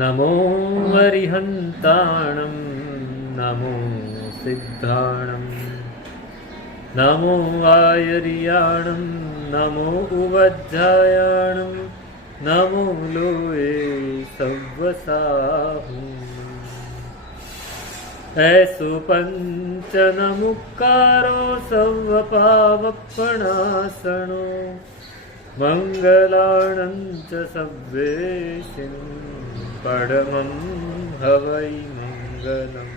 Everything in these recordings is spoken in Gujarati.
નમો અરિહંતાણં નમો સિદ્ધાણં નમો આયર્યાણં નમો ઉવજ્જાયાણં નમો લોએ સવ્વસાહું ऐसो पंचनमुक्कारो सव्वपावपणासनो मंगलाणं च सव्वेशिं परमं हवै मंगलम्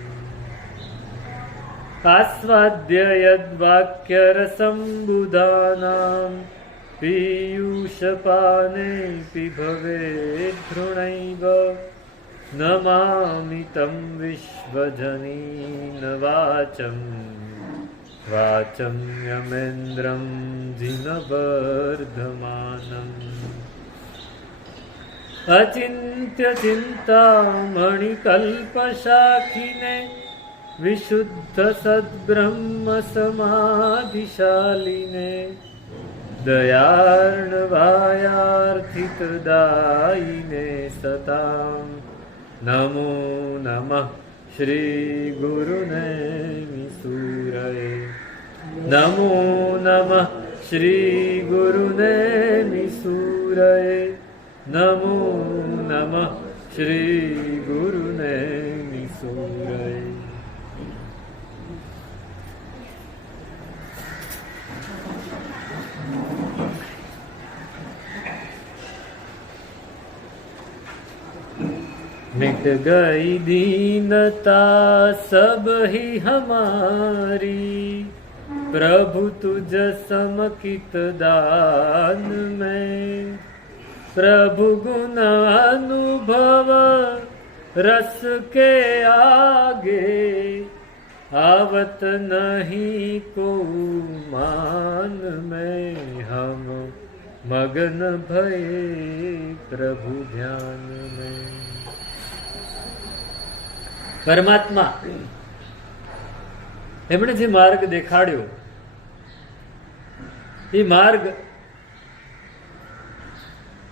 आस्वाद्य यद्वाक्यरसं बुधानां पीयूषपानेऽपि भवेद्धृणैव नमामि तं विश्वजनीन वाचं वाचं यमेन्द्रं जिनवर्धमानम् अचिन्त्य चिन्तामणिकल्पशाखिने विशुद्ध सद्ब्रह्म समाधिशालिने दयार्णवायार्थितदायिने सताम् नमो नमः श्री गुरुनेमिसूरये नमो नमः श्री गुरुनेमिसूरये नमो नमः श्री गुरुनेमिसूरये मिट गई दीनता सब ही हमारी प्रभु तुझ समकित दान में प्रभु गुण अनुभव रस के आगे आवत नहीं को मान में हम मगन भये प्रभु ध्यान में। પરમાત્મા એમણે જે માર્ગ દેખાડ્યો એ માર્ગ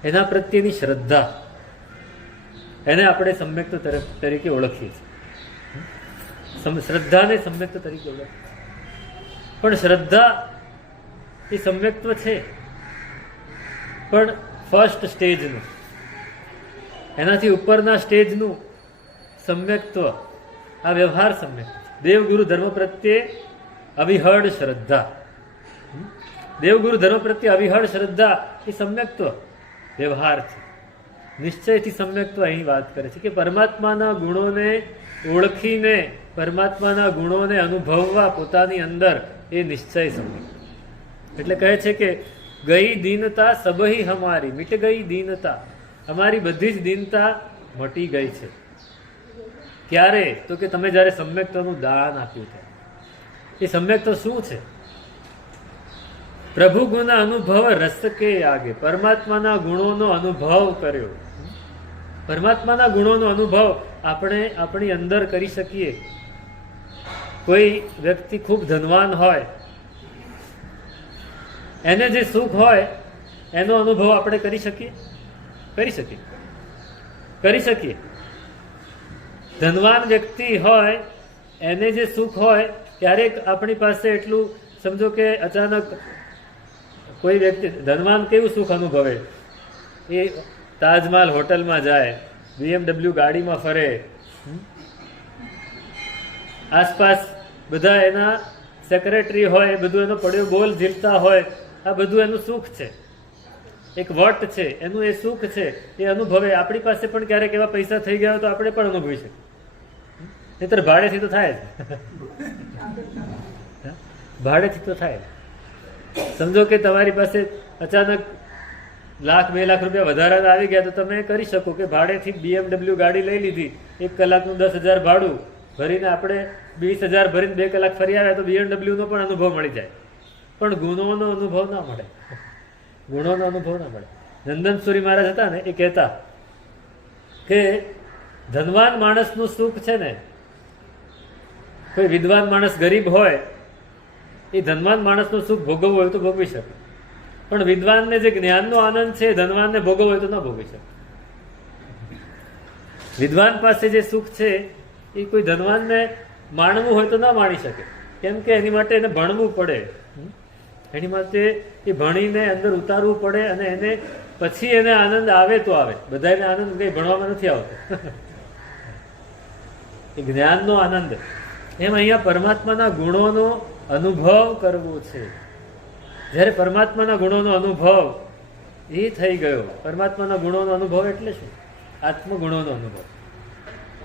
એના પ્રત્યેની શ્રદ્ધા એને આપણે સમ્યક્ત તરીકે ઓળખીએ છીએ, શ્રદ્ધાને સમ્યક્ત તરીકે ઓળખીએ છીએ. પણ શ્રદ્ધા એ સમ્યક્ત્વ છે, પણ ફર્સ્ટ સ્ટેજનું, એનાથી ઉપરના સ્ટેજનું સમ્યક્ત્વ આ વ્યવહાર સમ્યક. દેવગુરુ ધર્મ પ્રત્યે અવિહળ શ્રદ્ધા, દેવગુરુ ધર્મ પ્રત્યે અવિહળ શ્રદ્ધા એ સમ્યક્ત્વ વ્યવહાર છે. નિશ્ચયથી સમ્યક્ત્વ અહીં વાત કરે છે કે પરમાત્માના ગુણોને ઓળખીને પરમાત્માના ગુણોને અનુભવવા પોતાની અંદર એ નિશ્ચય સમ્યક. એટલે કહે છે કે ગઈ દીનતા સબહી હમારી, મિટ ગઈ દીનતા, અમારી બધી જ દીનતા મટી ગઈ છે. ક્યારે? તો કે તમે જ્યારે સમ્યક્ત્વનું દાન આપ્યું છે. એ સમ્યક્ત્વ શું છે? પ્રભુ ગુણ અનુભવ રસ કે આગે, પરમાત્માના ગુણોનો અનુભવ કર્યો. પરમાત્માના ગુણોનો અનુભવ આપણે આપણી અંદર કરી શકીએ. કોઈ વ્યક્તિ ખૂબ ધનવાન હોય, એને જે સુખ હોય એનો અનુભવ આપણે કરી શકીએ? કરી શકીએ, કરી શકીએ. ધનવાન વ્યક્તિ હોય એને જે સુખ હોય, ક્યારેક આપણી પાસે એટલું સમજો કે અચાનક કોઈ વ્યક્તિ ધનવાન કેવું સુખ અનુભવે? એ તાજમહાલ હોટલમાં જાય, BMW ગાડીમાં ફરે, આસપાસ બધા એના સેક્રેટરી હોય, બધું એનો પડ્યો બોલ ઝીલતા હોય, આ બધું એનું સુખ છે, એક વટ છે, એનું એ સુખ છે, એ અનુભવે. આપણી પાસે પણ ક્યારેક એવા પૈસા થઈ ગયા તો આપણે પણ અનુભવી શકીએ. નહીતર ભાડેથી તો થાય જ, ભાડેથી તો થાય. સમજો કે તમારી પાસે અચાનક ₹1,00,000 2,00,000 વધારાના આવી ગયા તો તમે કરી શકો કે ભાડેથી BMW ગાડી લઈ લીધી, 1 કલાકનું 10,000 ભાડું ભરીને આપણે 20,000 ભરીને 2 કલાક ફરી આવ્યા તો BMW નો પણ અનુભવ મળી જાય. પણ ગુણોનો અનુભવ ના મળે, ગુણોનો અનુભવ ના મળે. નંદનસુરી મહારાજ હતા ને, એ કહેતા કે ધનવાન માણસનું સુખ છે ને, કોઈ વિદ્વાન માણસ ગરીબ હોય એ ધનવાન માણસનું સુખ ભોગવવું હોય તો ભોગવી શકે, પણ વિદ્વાનને જે જ્ઞાનનો આનંદ છે ધનવાનને ભોગવવો હોય તો ન ભોગવી શકે. વિદ્વાન પાસે જે સુખ છે એ કોઈ ધનવાનને માણવું હોય તો ના માણી શકે, કેમ કે એની માટે એને ભણવું પડે, એની માટે એ ભણીને અંદર ઉતારવું પડે, અને એને પછી એને આનંદ આવે તો આવે. બધાને આનંદ કઈ ભણવામાં નથી આવતો. એ જ્ઞાનનો આનંદ. એમ અહીંયા પરમાત્માના ગુણોનો અનુભવ કરવો છે. જ્યારે પરમાત્માના ગુણોનો અનુભવ એ થઈ ગયો, પરમાત્માના ગુણોનો અનુભવ એટલે શું? આત્મગુણોનો અનુભવ.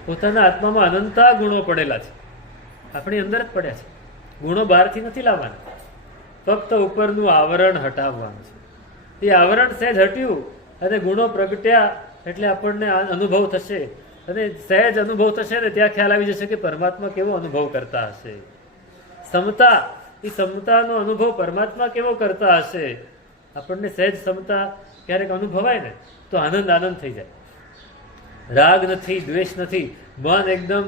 પોતાના આત્મામાં અનંતા ગુણો પડેલા છે, આપણી અંદર જ પડ્યા છે. ગુણો બહારથી નથી લાવવાના, ફક્ત ઉપરનું આવરણ હટાવવાનું છે. એ આવરણ સહેજ હટ્યું અને ગુણો પ્રગટ્યા એટલે આપણને અનુભવ થશે, અને સહેજ અનુભવ થશે ને ત્યાં ખ્યાલ આવી જશે કે પરમાત્મા કેવો અનુભવ કરતા હશે. સમતા, એ સમતાનો અનુભવ પરમાત્મા કેવો કરતા હશે. આપણને સહેજ સમતા ક્યારેક અનુભવાય ને તો આનંદ આનંદ થઈ જાય. રાગ નથી, દ્વેષ નથી, મન એકદમ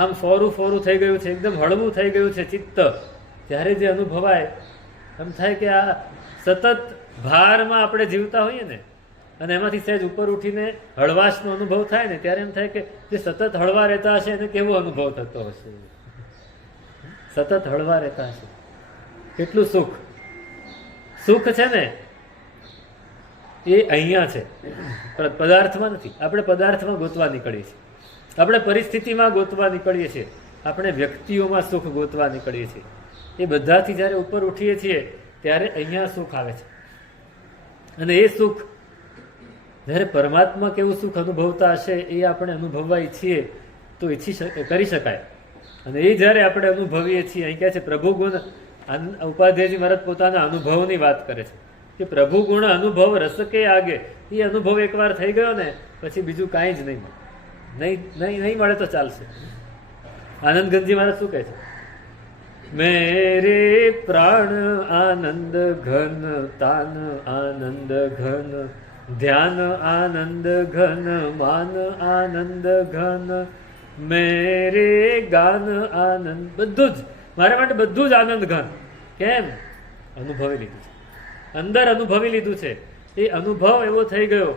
આમ ફોરું ફોરું થઈ ગયું છે, એકદમ હળવું થઈ ગયું છે ચિત્ત. ત્યારે જે અનુભવાય એમ થાય કે આ સતત ભારમાં આપણે જીવતા હોઈએ ને, અને એમાંથી સહેજ ઉપર ઉઠીને હળવાશનો અનુભવ થાય ને, ત્યારે એમ થાય કે જે સતત હળવા રહેતા હશે એને કેવો અનુભવ થતો હશે. સતત હળવા રહેતા હશે, કેટલું સુખ. સુખ છે ને એ અહીંયા છે, પદાર્થમાં નથી. આપણે પદાર્થમાં ગોતવા નીકળીએ છીએ, આપણે પરિસ્થિતિમાં ગોતવા નીકળીએ છીએ, આપણે વ્યક્તિઓમાં સુખ ગોતવા નીકળીએ છીએ. એ બધાથી જ્યારે ઉપર ઉઠીએ છીએ ત્યારે અહીંયા સુખ આવે છે. અને એ સુખ જ્યારે પરમાત્મા કેવું સુખ અનુભવતા હશે એ આપણે અનુભવવા ઈચ્છીએ તો કરી શકાય. અને એ જ્યારે આપણે અનુભવીએ છીએ, અહીં કહે છે પ્રભુ ગુણ, ઉપાધ્યાયજી મહારાજ પોતાના અનુભવની વાત કરે છે કે પ્રભુ ગુણ અનુભવ રસ કે આગે. એ અનુભવ એકવાર થઈ ગયો ને પછી બીજું કાંઈ જ નહીં મળે તો ચાલશે. આનંદ ગંજી મહારાજ શું કહે છે? મેરે પ્રાણ આનંદ ઘન, તાન આનંદ ઘન, ધ્યાન આનંદ ઘન, માન આનંદ ઘન, મેરે ગાન આનંદ. બધું જ મારા માટે બધું જ આનંદ ઘન. કેમ? અનુભવી લીધું છે, અંદર અનુભવી લીધું છે. એ અનુભવ એવો થઈ ગયો.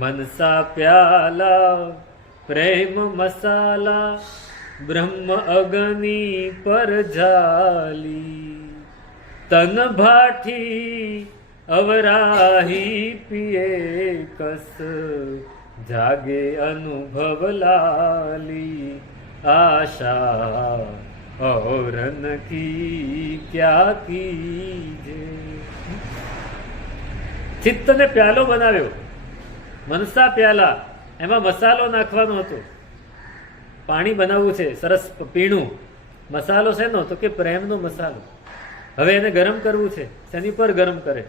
મનસા પ્યાલા પ્રેમ મસાલા, બ્રહ્મ અગ્નિ પર ઝાલી, તન ભાઠી અવરાહી પીએ કસ, જાગે અનુભવ લાલી, આશા ઔરન કી ક્યા કીજે. ચિત્તને પ્યાલો બનાવ્યો, મનસા પ્યાલા. એમાં મસાલો નાખવાનો હતો. પાણી બનાવવું છે, સરસ પીણું. મસાલો શેનો? તો કે પ્રેમનો મસાલો. હવે એને ગરમ કરવું છે. શેની પર ગરમ કરે?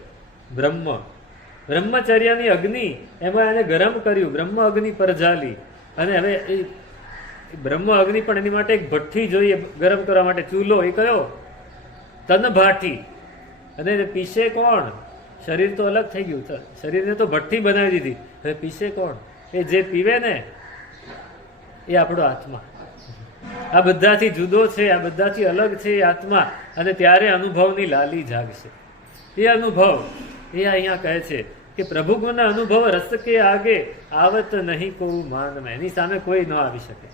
બ્રહ્મચર્યની અગ્નિ, એમાં એને ગરમ કર્યું. બ્રહ્મ અગ્નિ પર ઝાલી. અને હવે એ બ્રહ્મ અગ્નિ પણ એની માટે એક ભઠ્ઠી જોઈએ ગરમ કરવા માટે. ચૂલો એ કયો? તન ભાઠી. અને પીસે કોણ? શરીર તો અલગ થઈ ગયું, શરીરને તો ભઠ્ઠી બનાવી દીધી. હવે પીસે કોણ? એ જે પીવે ને એ આપણો આત્મા. આ બધાથી જુદો છે, આ બધાથી અલગ છે એ આત્મા. અને ત્યારે અનુભવની લાલી જાગશે. એ અનુભવ એ અહીંયા કહે છે કે પ્રભુ ગુણના અનુભવ રસ કે આગે, આવત નહીં કોઈ માનમાં. એની સામે કોઈ ન આવી શકે.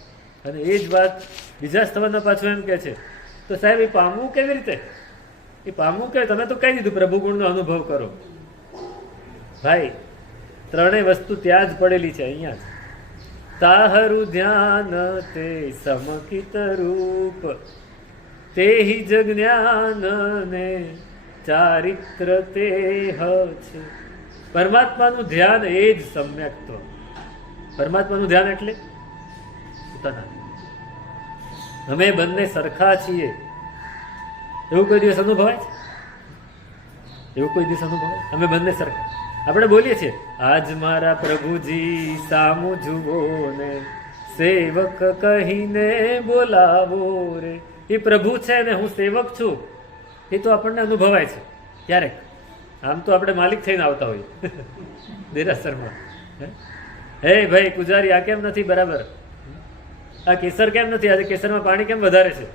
અને એ જ વાત બીજા સ્થળમાં પાછું એમ કે છે. તો સાહેબ એ પામવું કેવી રીતે? એ પામવું કે તમે તો કહી દીધું પ્રભુ ગુણનો અનુભવ કરો. ભાઈ ત્રણેય વસ્તુ ત્યાં જ પડેલી છે, અહીંયા જ. તાહરું ધ્યાન તે સમકિત રૂપ, તે જજ્ઞાન ને ચારિત્ર તે છે. પરમાત્માનું ધ્યાન એ જ સમ્યક્ત્વ. પરમાત્માનું ધ્યાન એટલે પોતાના. અમે બંને સરખા છીએ એવું કોઈ દિવસ અનુભવાય છે? એવું કોઈ દિવસ અનુભવાય? અમે બંને સરખા. આપણે બોલીએ છીએ આજ મારા પ્રભુજી સામું જુઓ ને, સેવક કહીને બોલાવો રે. એ પ્રભુ છે ને હું સેવક છું, એ તો આપણને અનુભવાય છે ક્યારેક. આમ તો આપણે માલિક થઈને આવતા હોઈએ દેરાસરમાં. હે ભાઈ પૂજારી, આ કેમ નથી બરાબર? આ કેસર કેમ નથી? આજે કેસરમાં પાણી કેમ વધારે છે?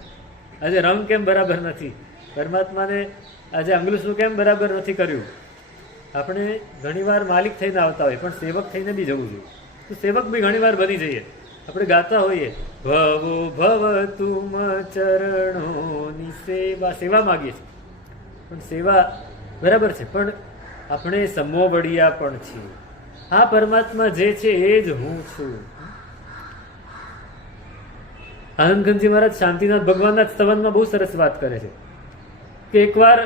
આજે રંગ કેમ બરાબર નથી? પરમાત્માને આજે અંગલુસનું કેમ બરાબર નથી કર્યું? આપણે ઘણીવાર માલિક થઈને આવતા હોય, પણ સેવક થઈને બી જવું જોઈએ. તો સેવક બી ઘણી વાર બની જઈએ. આપણે ગાતા હોઈએ ભવો ભવ તુમ ચરણોની સેવા, સેવા માગીએ છીએ, પણ સેવા બરાબર છે, પણ આપણે સમોવડિયા પણ છીએ. આ પરમાત્મા જે છે એ જ હું છું. આનંદગંજી મહારાજ શાંતિનાથ ભગવાનના સ્તવનમાં બહુ સરસ વાત કરે છે કે એકવાર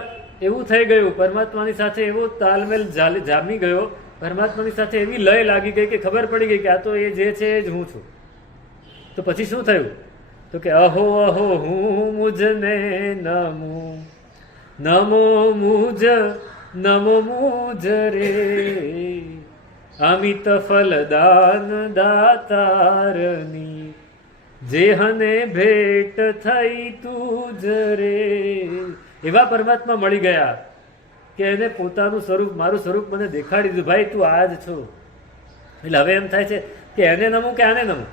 એવું થઈ ગયું, પરમાત્માની સાથે એવો તાલમેલ જામી ગયો, પરમાત્માની સાથે એવી લય લાગી ગઈ કે ખબર પડી ગઈ કે આ તો એ જે છે એ જ હું છું. તો પછી શું થયું? તો કે અહો અહો હું મુજને નમો, નમો મુજ, નમો મુજ રે, અમિત ફલદાન દાતારની, જેહને ભેટ થઈ તુજ રે. એવા પરમાત્મા મળી ગયા કે એને પોતાનું સ્વરૂપ, મારું સ્વરૂપ મને દેખાડી દીધું, ભાઈ તું આ જ છો. એટલે હવે એમ થાય છે કે એને નમું કે આને નમું?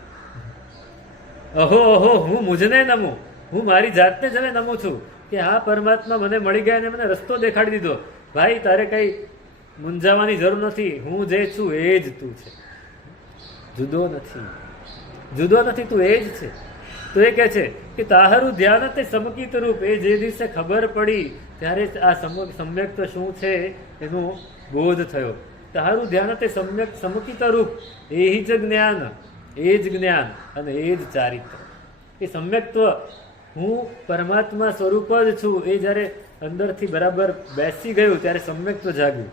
અહો અહો હું મુજને નમું, હું મારી જાતને જ હવે નમું છું કે આ પરમાત્મા મને મળી ગયા અને મને રસ્તો દેખાડી દીધો. ભાઈ તારે કઈ મૂંઝાવાની જરૂર નથી, હું જે છું એ જ તું છે, જુદો નથી, જુદો નથી, તું એ જ છે. તો એ કહે છે કે તાહરું ધ્યાન તે સમકિત રૂપ, એ જે દિવસે ખબર પડી ત્યારે આ સમ્યક્ત શું છે એનો બોધ થયો. તાહરું ધ્યાન તે સમ્યક સમકિત રૂપ, એ જ જ્ઞાન, એ જ જ્ઞાન અને એ જ ચારિત્ર. એ સમ્યક્ત્વ, હું પરમાત્મા સ્વરૂપ જ છું, એ જ્યારે અંદરથી બરાબર બેસી ગયું ત્યારે સમ્યક્ત્વ જાગ્યું.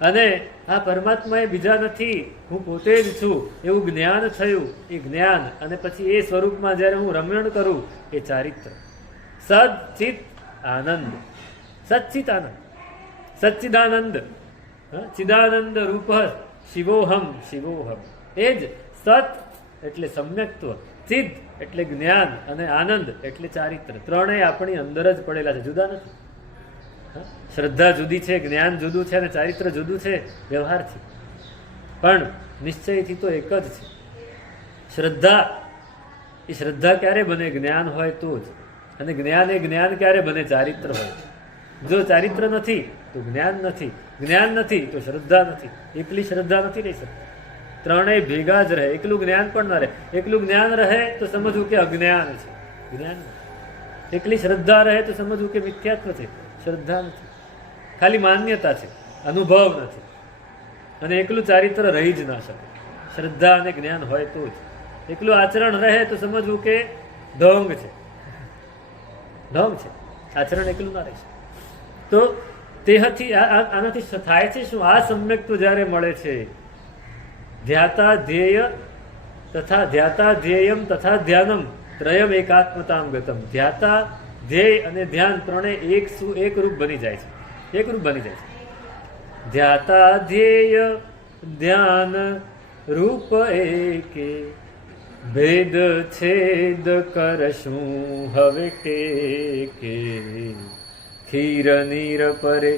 અને આ પરમાત્મા એ બીજા નથી, હું પોતે જ છું એવું જ્ઞાન થયું. એ જ્ઞાન અને પછી એ સ્વરૂપમાં જ્યારે હું રમણ કરું એ ચારિત્ર. સચ્ચિત આનંદ, સચ્ચિત આનંદ, સચ્ચિદાનંદ, ચિદાનંદ રૂપ શિવોહમ, શિવોહમ. એ જ સત એટલે સમ્યક્ત્વ, ચિદ એટલે જ્ઞાન અને આનંદ એટલે ચારિત્ર. ત્રણેય આપણી અંદર જ પડેલા છે, જુદા નથી. શ્રદ્ધા જુદી છે, જ્ઞાન જુદું છે અને ચારિત્ર જુદું છે વ્યવહારથી, પણ નિશ્ચયથી તો એક જ છે. શ્રદ્ધા, એ શ્રદ્ધા ક્યારે બને? જ્ઞાન હોય તો જ. અને જ્ઞાન એ જ્ઞાન ક્યારે બને? ચારિત્ર હોય. જો ચારિત્ર નથી તો જ્ઞાન નથી, જ્ઞાન નથી તો શ્રદ્ધા નથી. એકલી શ્રદ્ધા નથી રહી શકતી, ત્રણેય ભેગા જ રહે. એકલું જ્ઞાન પણ ન રહે. એકલું જ્ઞાન રહે તો સમજવું કે અજ્ઞાન છે, જ્ઞાન. એકલી શ્રદ્ધા રહે તો સમજવું કે મિથ્યાત્વ છે, શ્રદ્ધા નથી, ખાલી માન્યતા છે, અનુભવ નથી. અને એકલું ચારિત્ર રહી જ ના શકે. શ્રદ્ધા અને જ્ઞાન હોય તો જ. એકલું આચરણ રહે તો સમજવું કે ઢોંગ છે, ઢોંગ છે, આચરણ એકલું ના રહેશે. તો તેહથી આનાથી થાય છે શું? આ સમ્યક્ત્વ જ્યારે મળે છે, ધ્યાતા ધ્યેય તથા ધ્યાતા ધ્યેયમ તથા ધ્યાનમ ત્રયમ એકાત્મતામ ગતમ. ધ્યાતા, ધ્યેય અને ધ્યાન ત્રણેય એક રૂપ બની જાય છે, એક રૂપ બની જાય છે. ધ્યાતા ધ્યેય ધ્યાન રૂપ એકે, ભેદ છેદ કરશું હવે કે, ખીર નીર પરે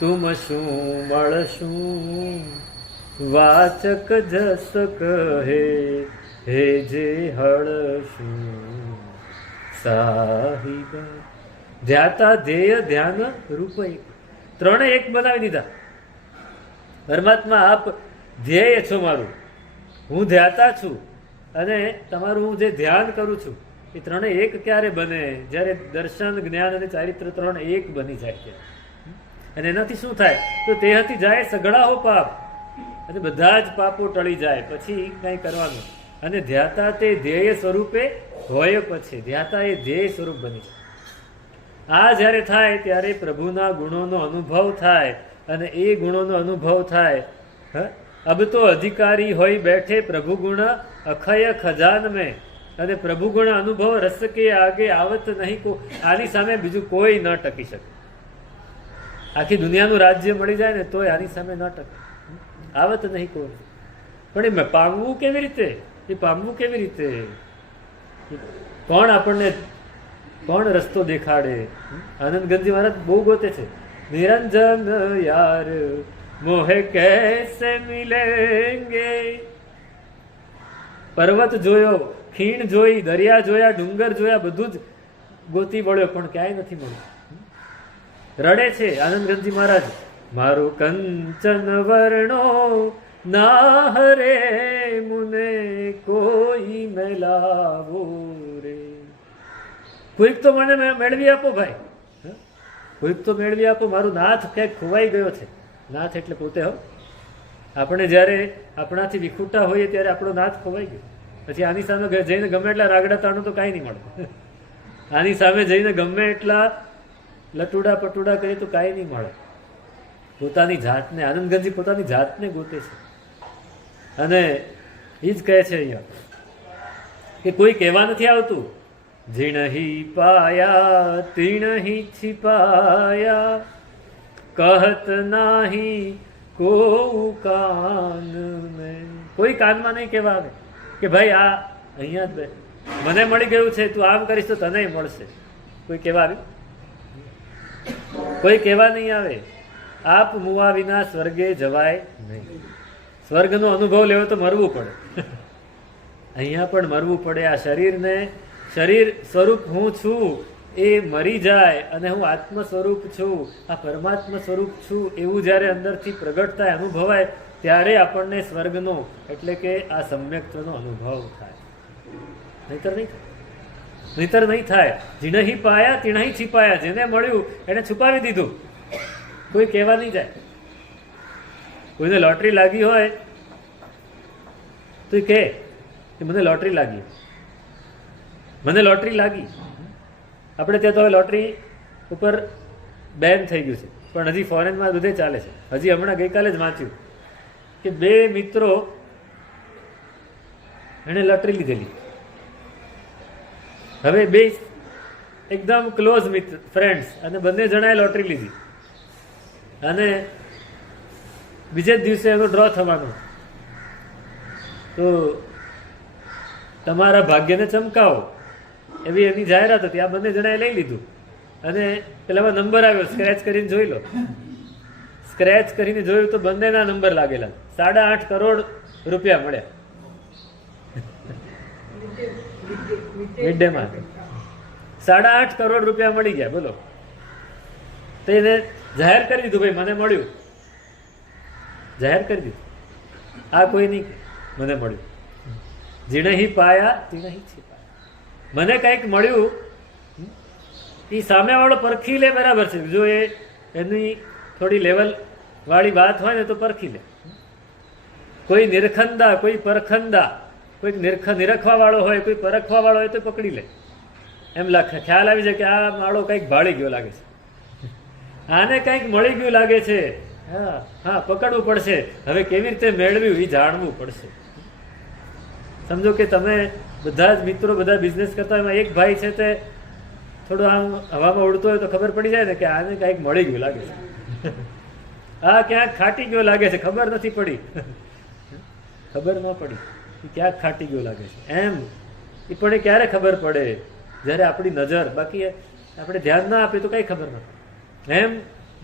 તુમ શું મળશું, વાચક જસ કહે હે જે હળશું સાહિબ. ધ્યાતા ધ્યેય ધ્યાન રૂપ એક, ત્રણે એક બનાવી દીધા. પરમાત્મા આપ ધ્યેય છો મારું, હું ધ્યાતા છું, અને તમારું હું જે ધ્યાન કરું છું એ ત્રણે એક ક્યારે બને? જ્યારે દર્શન, જ્ઞાન અને ચારિત્ર ત્રણ એક બની જાય છે. અને એનાથી શું થાય? તો તેહથી જાય સઘળાઓ પાપ, અને બધા જ પાપો ટળી જાય, પછી કંઈ કરવાનું. અને ધ્યાતા તે ધ્યેય સ્વરૂપે હોય પછી, ધ્યાતા એ ધ્યેય સ્વરૂપ બની જાય. આ જ્યારે થાય ત્યારે પ્રભુના ગુણોનો અનુભવ થાય, અને એ ગુણોનો અનુભવ થાય. અબ તો અધિકારી હોય બેઠે પ્રભુ ગુણ અખય ખજાન મેં, અને પ્રભુ ગુણ અનુભવ રસ કે આગે આવત નહીં કો. આની સામે બીજું કોઈ ન ટકી શકે. આખી દુનિયાનું રાજ્ય મળી જાય ને તોય આની સામે ન ટકે, આવત નહીં કોઈ. પણ એ પામવું કેવી રીતે? એ પામવું કેવી રીતે? કોણ આપણને, કોણ રસ્તો દેખાડે? આનંદગંજી મહારાજ બહુ ગોતે છે. નિરંજન યાર મોહે કૈસે મિલેંગે. પર્વત જોયો, ખીણ જોઈ, દરિયા જોયા, ડુંગર જોયા, બધું જ ગોતી વળ્યો પણ ક્યાંય નથી મળ્યું. રડે છે આનંદગંજી મહારાજ, મારો કંચન વર્ણો ના હરે કોઈક તો મને મેળવી આપો ભાઈ, કોઈક તો મેળવી આપો, મારું નાથ ક્યાંક ખોવાઈ ગયો છે. નાથ એટલે પોતે હો. આપણે જ્યારે આપણાથી વિખૂટા હોઈએ ત્યારે આપણો નાથ ખોવાઈ ગયો. પછી આની સામે જઈને ગમે એટલા રાગડા તાણું તો કાંઈ નહીં મળે. આની સામે જઈને ગમે એટલા લટુડા પટુડા કરીએ તો કાંઈ નહીં મળે. પોતાની જાતને, આનંદગંજી પોતાની જાતને ગોતે છે. અને એ જ કહે છે અહીંયા કે કોઈ કહેવા નથી આવતું, જીણહી પાયા તીણહી છિપાયા, કહત નાહી કો કાન મેં. કોઈ કાનમાં નહીં કહેવા આવે કે ભાઈ આ અહીંયા જ બે મને મળી ગયું છે, તું આમ કરીશ તો તને મળશે. કોઈ કહેવા આવે? કોઈ કહેવા નહીં આવે. આપ મુવા વિના સ્વર્ગે જવાય નહીં. સ્વર્ગનો અનુભવ લેવો તો મરવું પડે. અહીંયા પણ મરવું પડે. આ શરીરને, શરીર સ્વરૂપ હું છું એ મરી જાય અને હું આત્મ સ્વરૂપ છું, આ પરમાત્મા સ્વરૂપ છું એવું જ્યારે અંદરથી પ્રગટ થાય, અનુભવાય, ત્યારે આપણને સ્વર્ગનો એટલે કે આ સમ્યક્ત્વનો અનુભવ થાય. નહીતર નહીં થાય. નહીતર નહીં થાય. જીણહી પાયા તીણહી છીપાયા. જેને મળ્યું એને છુપાવી દીધું. કોઈ કહેવા નહીં જાય. કોઈને લોટરી લાગી હોય તો કહે કે મને લોટરી લાગી, મને લોટરી લાગી. આપણે ત્યાં તો હવે લોટરી ઉપર બેન થઈ ગયું છે, પણ હજી ફોરેનમાં બધે ચાલે છે. હજી હમણાં ગઈકાલે જ વાંચ્યું કે 2 મિત્રો એણે લોટરી લીધેલી. હવે 2 એકદમ ક્લોઝ મિત્ર, ફ્રેન્ડ્સ, અને બંને જણાએ લોટરી લીધી અને બીજે જ દિવસે એનો ડ્રો થવાનો. તો તમારા ભાગ્યને ચમકાવો એવી એની જાહેરાત હતી. આ બંને જણાએ લઈ લીધું અને પેલામાં નંબર આવ્યો, સ્ક્રેચ કરીને જોઈ લો. સ્ક્રેચ કરીને જોયું તો બંનેના નંબર લાગેલા. 8.5 કરોડ રૂપિયા મળ્યા મિડ ડે માં. 8.5 કરોડ રૂપિયા મળી ગયા. બોલો. તો એને જાહેર કરી દીધું, ભાઈ મને મળ્યું. જાહેર કરી દીધું. આ કોઈ નહીં મને મળ્યું. જીણહી પાયા તીણહી છીપાયા. મને કંઈક મળ્યું એ સામેવાળો પરખી લે, બરાબર છે. જો એ એની થોડી લેવલ વાળી વાત હોય ને તો પરખી લે. કોઈ નિરખંદા, કોઈ પરખંદા, કોઈ નિરખવા વાળો હોય, કોઈ પરખવા વાળો હોય તો પકડી લે. એમ ખ્યાલ આવી જાય કે આ માળો કંઈક ભાળી ગયો લાગે છે, આને કંઈક મળી ગયું લાગે છે. હા હા, પકડવું પડશે. હવે કેવી રીતે મેળવ્યું એ જાણવું પડશે. સમજો કે તમે બધા જ મિત્રો બધા બિઝનેસ કરતા હોય, એમાં એક ભાઈ છે તે થોડું આમ હવામાં ઉડતો હોય તો ખબર પડી જાય ને કે આને કંઈક મળી ગયું લાગે છે, આ ક્યાંક ખાટી ગયો લાગે છે, ખબર નથી પડી. ખબર ન પડી ક્યાંક ખાટી ગયો લાગે છે. એમ એ પણ ક્યારે ખબર પડે? જ્યારે આપણી નજર, બાકી આપણે ધ્યાન ના આપીએ તો કઈ ખબર ન પડે. એમ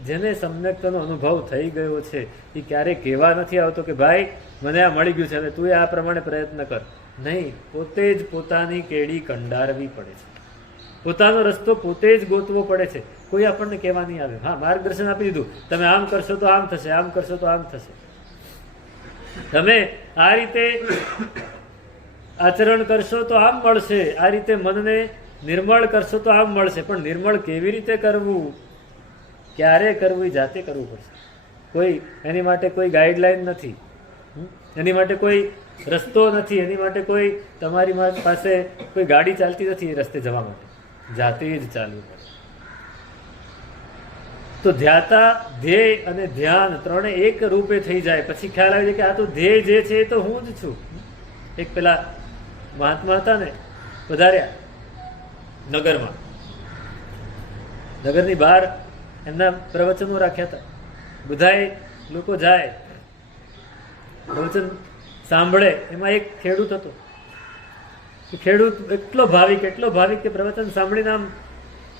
જેને સમ્યક્તનો અનુભવ થઈ ગયો છે એ ક્યારેય કહેવા નથી આવતો કે ભાઈ મને આ મળી ગયું છે અને તું આ પ્રમાણે પ્રયત્ન કર. નહીં, પોતે જ પોતાની કેડી કંડારવી પડે છે. પોતાનો રસ્તો પોતે જ ગોતવો પડે છે. કોઈ આપણને કહેવા નહીં આવે. હા, માર્ગદર્શન આપી દીધું, તમે આમ કરશો તો આમ થશે, આમ કરશો તો આમ થશે. તમે આ રીતે આચરણ કરશો તો આમ મળશે, આ રીતે મનને નિર્મળ કરશો તો આમ મળશે. પણ નિર્મળ કેવી રીતે કરવું, ક્યારે કરવું, એ જાતે કરવું પડશે. કોઈ એની માટે કોઈ ગાઈડલાઈન નથી, એની માટે કોઈ રસ્તો નથી, એની માટે કોઈ તમારી પાસે કોઈ ગાડી ચાલતી નથી એ રસ્તે જવા માટે. જાતે જ ચાલવું પડે. તો ધ્યાતા, ધ્યેય અને ધ્યાન ત્રણે એક રૂપે થઈ જાય પછી ખ્યાલ આવી જાય કે આ તો ધ્યેય જે છે એ તો હું જ છું. એક પેલા મહાત્મા હતા ને, પધાર્યા નગરમાં. નગરની બહાર એમના પ્રવચનો રાખ્યા હતા. બધાય લોકો જાય, પ્રવચન સાંભળે. એમાં એક ખેડૂત હતો. ખેડૂત એટલો ભાવિક કે પ્રવચન સાંભળીને આમ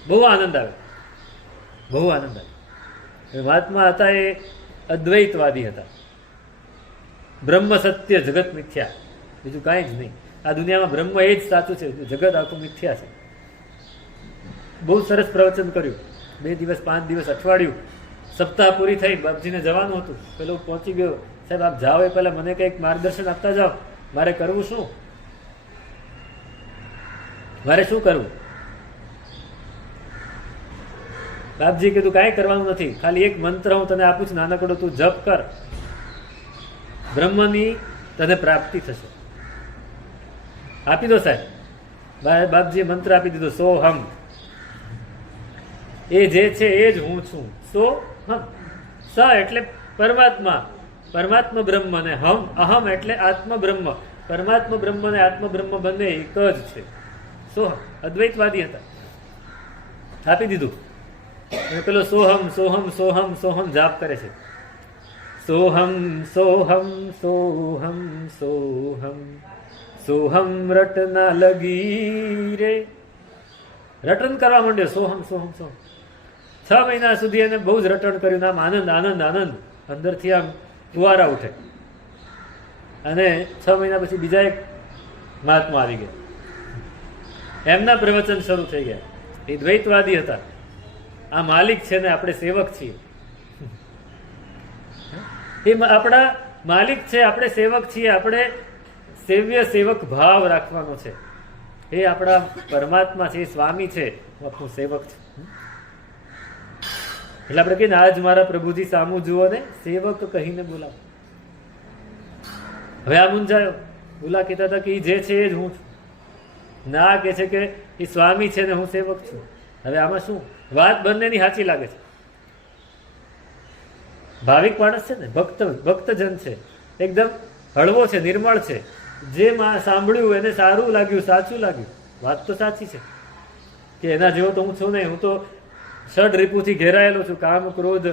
બહુ આનંદ આવે, બહુ આનંદ આવે. મહાત્મા હતા એ અદ્વૈતવાદી હતા. બ્રહ્મ સત્ય, જગત મિથ્યા, બીજું કાંઈ જ નહીં. આ દુનિયામાં બ્રહ્મ એ જ સાચું છે, જગત આખું મિથ્યા છે. બહુ સરસ પ્રવચન કર્યું. 2 દિવસ, 5 દિવસ, અઠવાડિયું, સપ્તાહ પૂરી થઈ. બાપજીને જવાનું હતું. પેલો પહોંચી ગયો, સાહેબ આપ જાઓ એ પહેલા મને કંઈક માર્ગદર્શન આપતા જાઓ, મારે કરવું શું, મારે શું કરવું? બાપજી કીધું કાંઈ કરવાનું નથી, ખાલી એક મંત્ર હું તને આપું છું નાનકડો, તું જપ કર, બ્રહ્મની તને પ્રાપ્તિ થશે. આપી દો સાહેબ. બાપજીએ મંત્ર આપી દીધો, સોહમ. એ જે છે એ જ હું છું. સોહમ. સ એટલે પરમાત્મા, પરમાત્મા બ્રહ્મ, ને હમ અહમ એટલે આત્મ બ્રહ્મ. પરમાત્મા બ્રહ્મ ને આત્મ બ્રહ્મ બંને એક જ છે. સોહમ. અદ્વૈતવાદી હતા, આપી દીધું. અને પેલો સોહમ સોહમ સોહમ સોહમ જાપ કરે છે. સોહમ સોહમ સોહમ સોહમ સોહમ રટના લગી રે. રટન કરવા માંડ્યો, સોહમ સોહમ સોહમ. 6 મહિના સુધી એને બહુ જ રટણ કર્યું. આમ આનંદ આનંદ આનંદ, અંદરથી આમ ફુવારા ઉઠે. અને 6 મહિના પછી બીજા એક મહાત્મા આવી ગયા, એમના પ્રવચન શરૂ થઈ ગયા. એ દ્વૈતવાદી હતા. આ માલિક છે ને આપણે સેવક છીએ. એ આપણા માલિક છે, આપણે સેવક છીએ. આપણે સેવ્ય સેવક ભાવ રાખવાનો છે. એ આપણા પરમાત્મા છે, એ સ્વામી છે, હું આપણું સેવક છું. એટલે આપણે કહીએ ને, આજ મારા પ્રભુજી સામું જુઓ ને, સેવક કહીને બોલાવો. હવે આ મૂંઝાયો. બોલા કહેતા હતા કે એ જે છે એ જ હું છું. ના કે છે કે એ સ્વામી છે ને હું સેવક છું. હવે આમાં શું વાત બંનેની સાચી લાગે છે. ભાવિક માણસ છે ને, ભક્તજન છે, એકદમ હળવો છે, નિર્મળ છે. જે સાંભળ્યું એને સારું લાગ્યું, સાચું લાગ્યું. વાત તો સાચી છે કે એના જેવો તો હું છું નહીં. હું તો ષડ રિપુથી ઘેરાયેલો છું. કામ, ક્રોધ,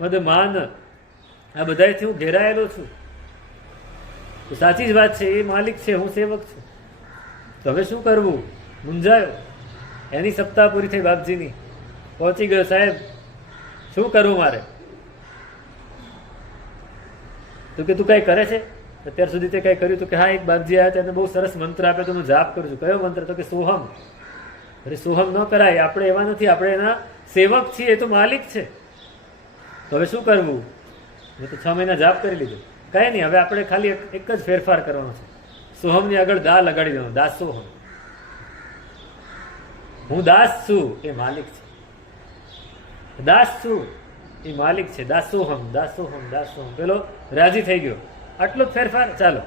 મદ, માન, આ બધાથી હું ઘેરાયેલો છું. તો સાચી જ વાત છે. એ માલિક છે, હું સેવક છું. તો હવે શું કરવું? મૂંઝાયો. એની સપ્તાહ પૂરી થઈ બાપજીની. પહોંચી ગયો, સાહેબ શું કરવું મારે? તો કે તું કઈ કરે છે? અત્યાર સુધી તે કઈ કર્યું? તો કે હા, એક બાપજી આવ્યા તેને બહુ સરસ મંત્ર આપ્યો તો હું જાપ કરું છું. કયો મંત્ર? તો કે સોહમ. અરે સોહમ ન કરાય, આપણે એવા નથી, આપણે એના સેવક છીએ, એ તો માલિક છે. તો હવે શું કરવું? મેં તો 6 મહિના જાપ કરી લીધું. કઈ નહીં, હવે આપણે ખાલી એક જ ફેરફાર કરવાનો છે. સોહમની આગળ દા લગાડી દેવાનો, દાસોહમ. હું દાસ છું, એ માલિક છે. દાસ છું, એ માલિક છે. દાસોહમ દાસોહમ દાસોહમ. પેલો રાજી થઈ ગયો. આટલો જ ફેરફાર, ચાલો.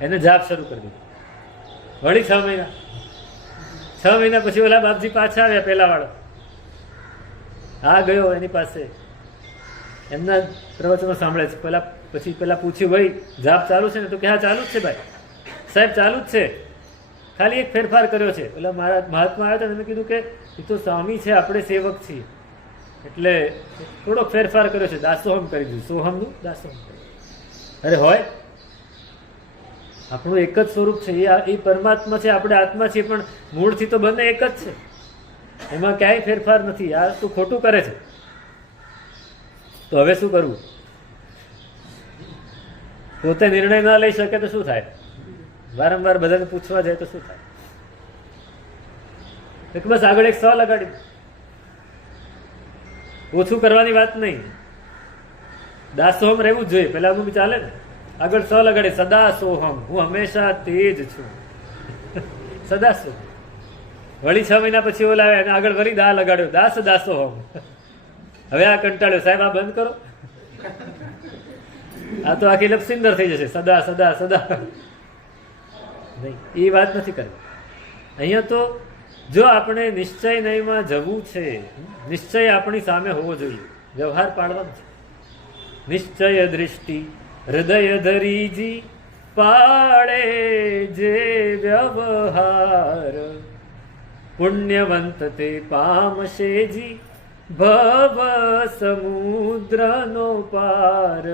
એને જાપ શરૂ કરી દીધો. વળી 6 મહિના. 6 મહિના પછી ઓલા બાપજી પાછા આવ્યા, પેલા વાળો. હા, ગયો એની પાસે. એમના પ્રવચનો સાંભળે છે. પછી પેલા પૂછ્યું, ભાઈ જાપ ચાલુ છે ને? તો કે હા ચાલુ જ છે ભાઈ સાહેબ, ચાલુ જ છે, ખાલી એક ફેરફાર કર્યો છે. પેલા મારા મહાત્મા આવ્યા હતા, મેં કીધું કે એ તો સ્વામી છે, આપણે સેવક છીએ, એટલે થોડોક ફેરફાર કર્યો છે. દાસોહમ કરી દીધું. સોહમનું દાસોહમ. અરે હોય, આપણું એક જ સ્વરૂપ છે. એ પરમાત્મા છે, આપણે આત્મા છીએ, પણ મૂળથી તો બંને એક જ છે. એમાં ક્યાંય ફેરફાર નથી. આ તું ખોટું કરે છે. તો હવે શું કરવું? પોતે નિર્ણય ના લઈ શકે તો શું થાય? વારંવાર બધાને પૂછવા જાય તો શું થાય? બસ આગળ એક 100 લગાડી. ઓછું કરવાની વાત નહીં, દાસોહમ રહેવું જ જોઈએ. પેલા બી ચાલે ને. આગળ 100 લગાડે, સદા સોહમ, હું હંમેશા તેજ છું. સદા સોહમ. વળી 6 મહિના પછી ઓલા આવ્યા અને આગળ વળી દા લગાડ્યો, દાસ દાસોહમ. હવે આ કંટાળ્યો, સાહેબ આ બંધ કરો, આ તો આખી લપસિંદર થઈ જશે. સદા સદા સદા નહીં, એ વાત નથી કરવી. અહીંયા તો જો આપણે નિશ્ચય નહીંમાં જવું છે, નિશ્ચય આપણી સામે હોવો જોઈએ, વ્યવહાર પાડવાનો છે. નિશ્ચય દૃષ્ટિ હૃદય ધરીજી પાડે જે વ્યવહાર, પુણ્યવંત તે પામશેજી ભવ સમુદ્રનો પાર.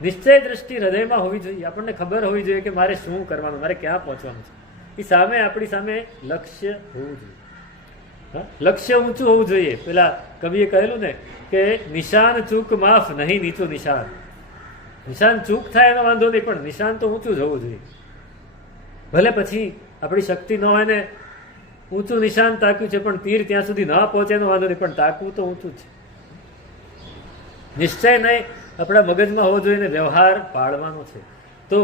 નિશ્ચય દ્રષ્ટિ હૃદયમાં હોવી જોઈએ. આપણને ખબર હોવી જોઈએ કે મારે શું કરવાનું, મારે ક્યાં પહોંચવાનું છે. એ સામે આપણી સામે લક્ષ્ય હોવું જોઈએ. લક્ષ્ય ઊંચું હોવું જોઈએ. પેલા કવિએ કહેલું ને કે નિશાન ચૂક માફ, નહીં નીચું નિશાન. નિશાન ચૂક થાય એનો વાંધો નહીં, પણ નિશાન તો ઊંચું જ હોવું જોઈએ. ભલે પછી આપણી શક્તિ ન હોય ને ઊંચું નિશાન તાક્યું છે, પણ તીર ત્યાં સુધી ન પહોંચે એનો વાંધો નહીં, પણ તાકવું તો ઊંચું છે. નિશ્ચય નહીં આપણા મગજમાં હોવો જોઈએ ને વ્યવહાર પાડવાનો છે. તો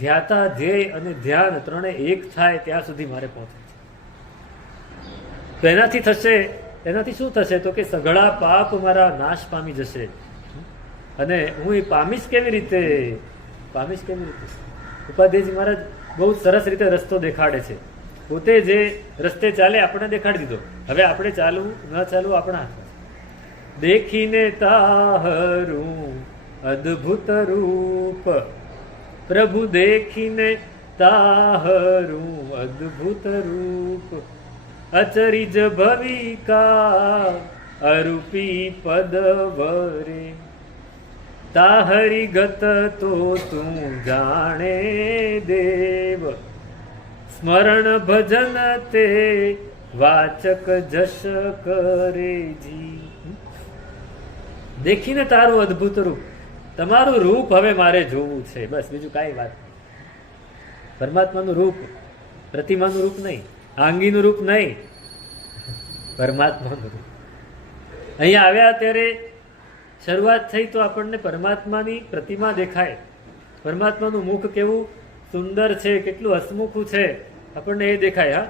ધ્યાતા, ધ્યેય અને ધ્યાન ત્રણે એક થાય ત્યાં સુધી મારે પહોંચવું છે. તો એનાથી શું થશે? તો કે સઘળા પાપ મારા નાશ પામી જશે. અને હું એ પામીશ કેવી રીતે? ઉપાધ્યાયજી મહારાજ બહુ સરસ રીતે રસ્તો દેખાડે છે. પોતે જે રસ્તે ચાલે આપણે દેખાડી દીધો. હવે આપણે ચાલવું ન ચાલવું આપણા હાથમાં. દેખીને તાહરું અદ્ભુત રૂપ, પ્રભુ દેખીને તાહરું અદ્ભુત રૂપ, અચરિજ ભવિકા અરૂપી પદ વરે, તાહરી ગત તો તું જાણે દેવ, સ્મરણ ભજન તે વાચક જશ કરેજી. દેખીને તારું અદ્ભુત રૂપ, તમારું રૂપ હવે મારે જોવું છે, બસ બીજું કાંઈ વાત નહીં. પરમાત્માનું રૂપ, પ્રતિમાનું રૂપ નહીં, આંગીનું રૂપ નહીં, પરમાત્માનું રૂપ. અહીંયા આવ્યા ત્યારે શરૂઆત થઈ તો આપણને પરમાત્માની પ્રતિમા દેખાય. પરમાત્માનું મુખ કેવું સુંદર છે, કેટલું હસમુખું છે, આપણને એ દેખાય. હા,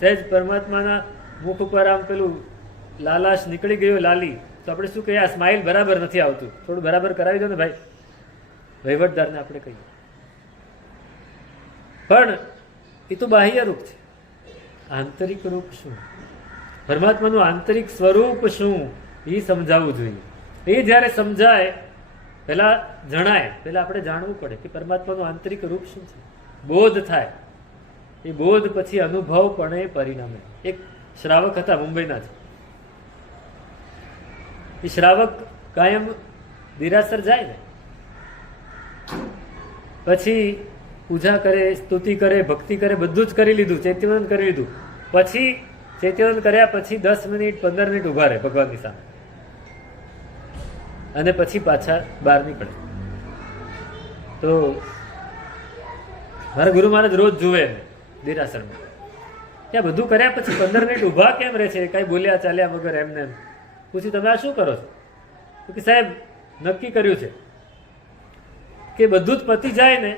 સહેજ પરમાત્માના મુખ ઉપર આમ પેલું લાલાશ નીકળી ગયો, લાલી, તો આપણે શું કહીએ? આ સ્માઇલ બરાબર નથી આવતું, થોડું બરાબર કરાવી દો ને ભાઈ, વહીવટદારને આપણે કહીએ. પણ એ તો બાહ્ય રૂપ છે. આંતરિક રૂપ શું? પરમાત્માનું આંતરિક સ્વરૂપ શું? એ સમજાવવું જોઈએ. એ જ્યારે સમજાય, પહેલા જણાય, પહેલા આપણે જાણવું પડે કે પરમાત્માનું આંતરિક રૂપ શું છે. બોધ થાય, એ બોધ પછી અનુભવપણે પરિણામે. એક શ્રાવક હતા મુંબઈના જ. એ શ્રાવક કાયમ દેરાસર જાય ને, પછી પૂજા કરે, સ્તુતિ કરે, ભક્તિ કરે, બધું જ કરી લીધું, ચૈત્યવંદન કરી લીધું. પછી ચૈત્યવંદન કર્યા પછી 10 મિનિટ 15 મિનિટ ઉભા રહે ભગવાનની સામે, અને પછી પાછા બહાર નીકળે. તો મારા ગુરુ મહારાજ રોજ જુએ દેરાસરમાં, ત્યાં બધું કર્યા પછી 15 મિનિટ ઉભા કેમ રહે છે, કઈ બોલ્યા ચાલ્યા વગર એમને એમ. પૂછ્યું, તમે આ શું કરો છો? તો કે સાહેબ નક્કી કર્યું છે કે બધું જ પતી જાય ને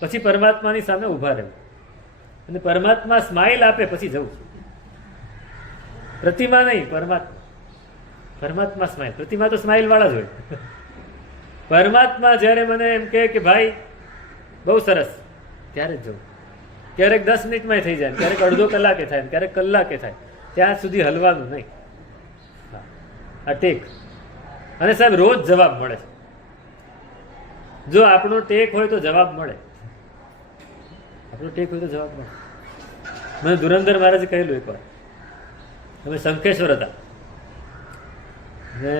પછી પરમાત્માની સામે ઉભા રહેવું, અને પરમાત્મા સ્માઇલ આપે પછી જવું. પ્રતિમા નહીં, પરમાત્મા સ્માઇલ. પ્રતિમા તો સ્માઇલ વાળા જ હોય. પરમાત્મા જ્યારે મને એમ કહે કે ભાઈ બહુ સરસ, ત્યારે જ જવું. ક્યારેક 10 મિનિટમાં થઈ જાય, ક્યારેક અડધો કલાકે થાય, ક્યારેક કલાકે થાય, ત્યાં સુધી હલવાનું નહીં. આ ટેક. અને સાહેબ રોજ જવાબ મળે છે. જો આપણો ટેક હોય તો જવાબ મળે. આપણો ટેક હોય તો જવાબ મળે. મને ધુરંધર મહારાજે કહેલું એકવાર, અમે શંખેશ્વર હતા ને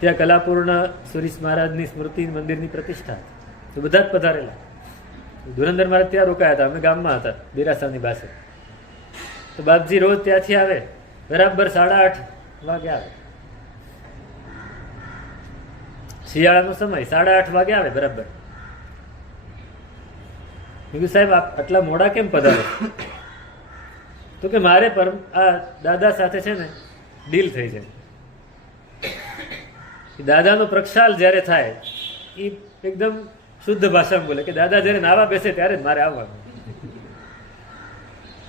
ત્યાં કલાપૂર્ણ સુરીશ મહારાજની સ્મૃતિ મંદિરની પ્રતિષ્ઠા હતી, તો બધા જ પધારેલા. ધુરંધર મહારાજ ત્યાં રોકાયા હતા, અમે ગામમાં હતા દેરાસરની પાસે. તો બાપજી રોજ ત્યાંથી આવે, બરાબર 8:30 વાગે આવે. શિયાળાનો સમય, 8:30 વાગે આવે બરાબર. સાહેબ આટલા મોડા કેમ પધારે? તો કે મારે આ દાદા સાથે છે ને ડીલ થઈ જાય. દાદાનો પ્રક્ષાલ જ્યારે થાય એ એકદમ શુદ્ધ ભાષામાં બોલે કે દાદા જ્યારે નાવા બેસે ત્યારે જ મારે આવવાનું.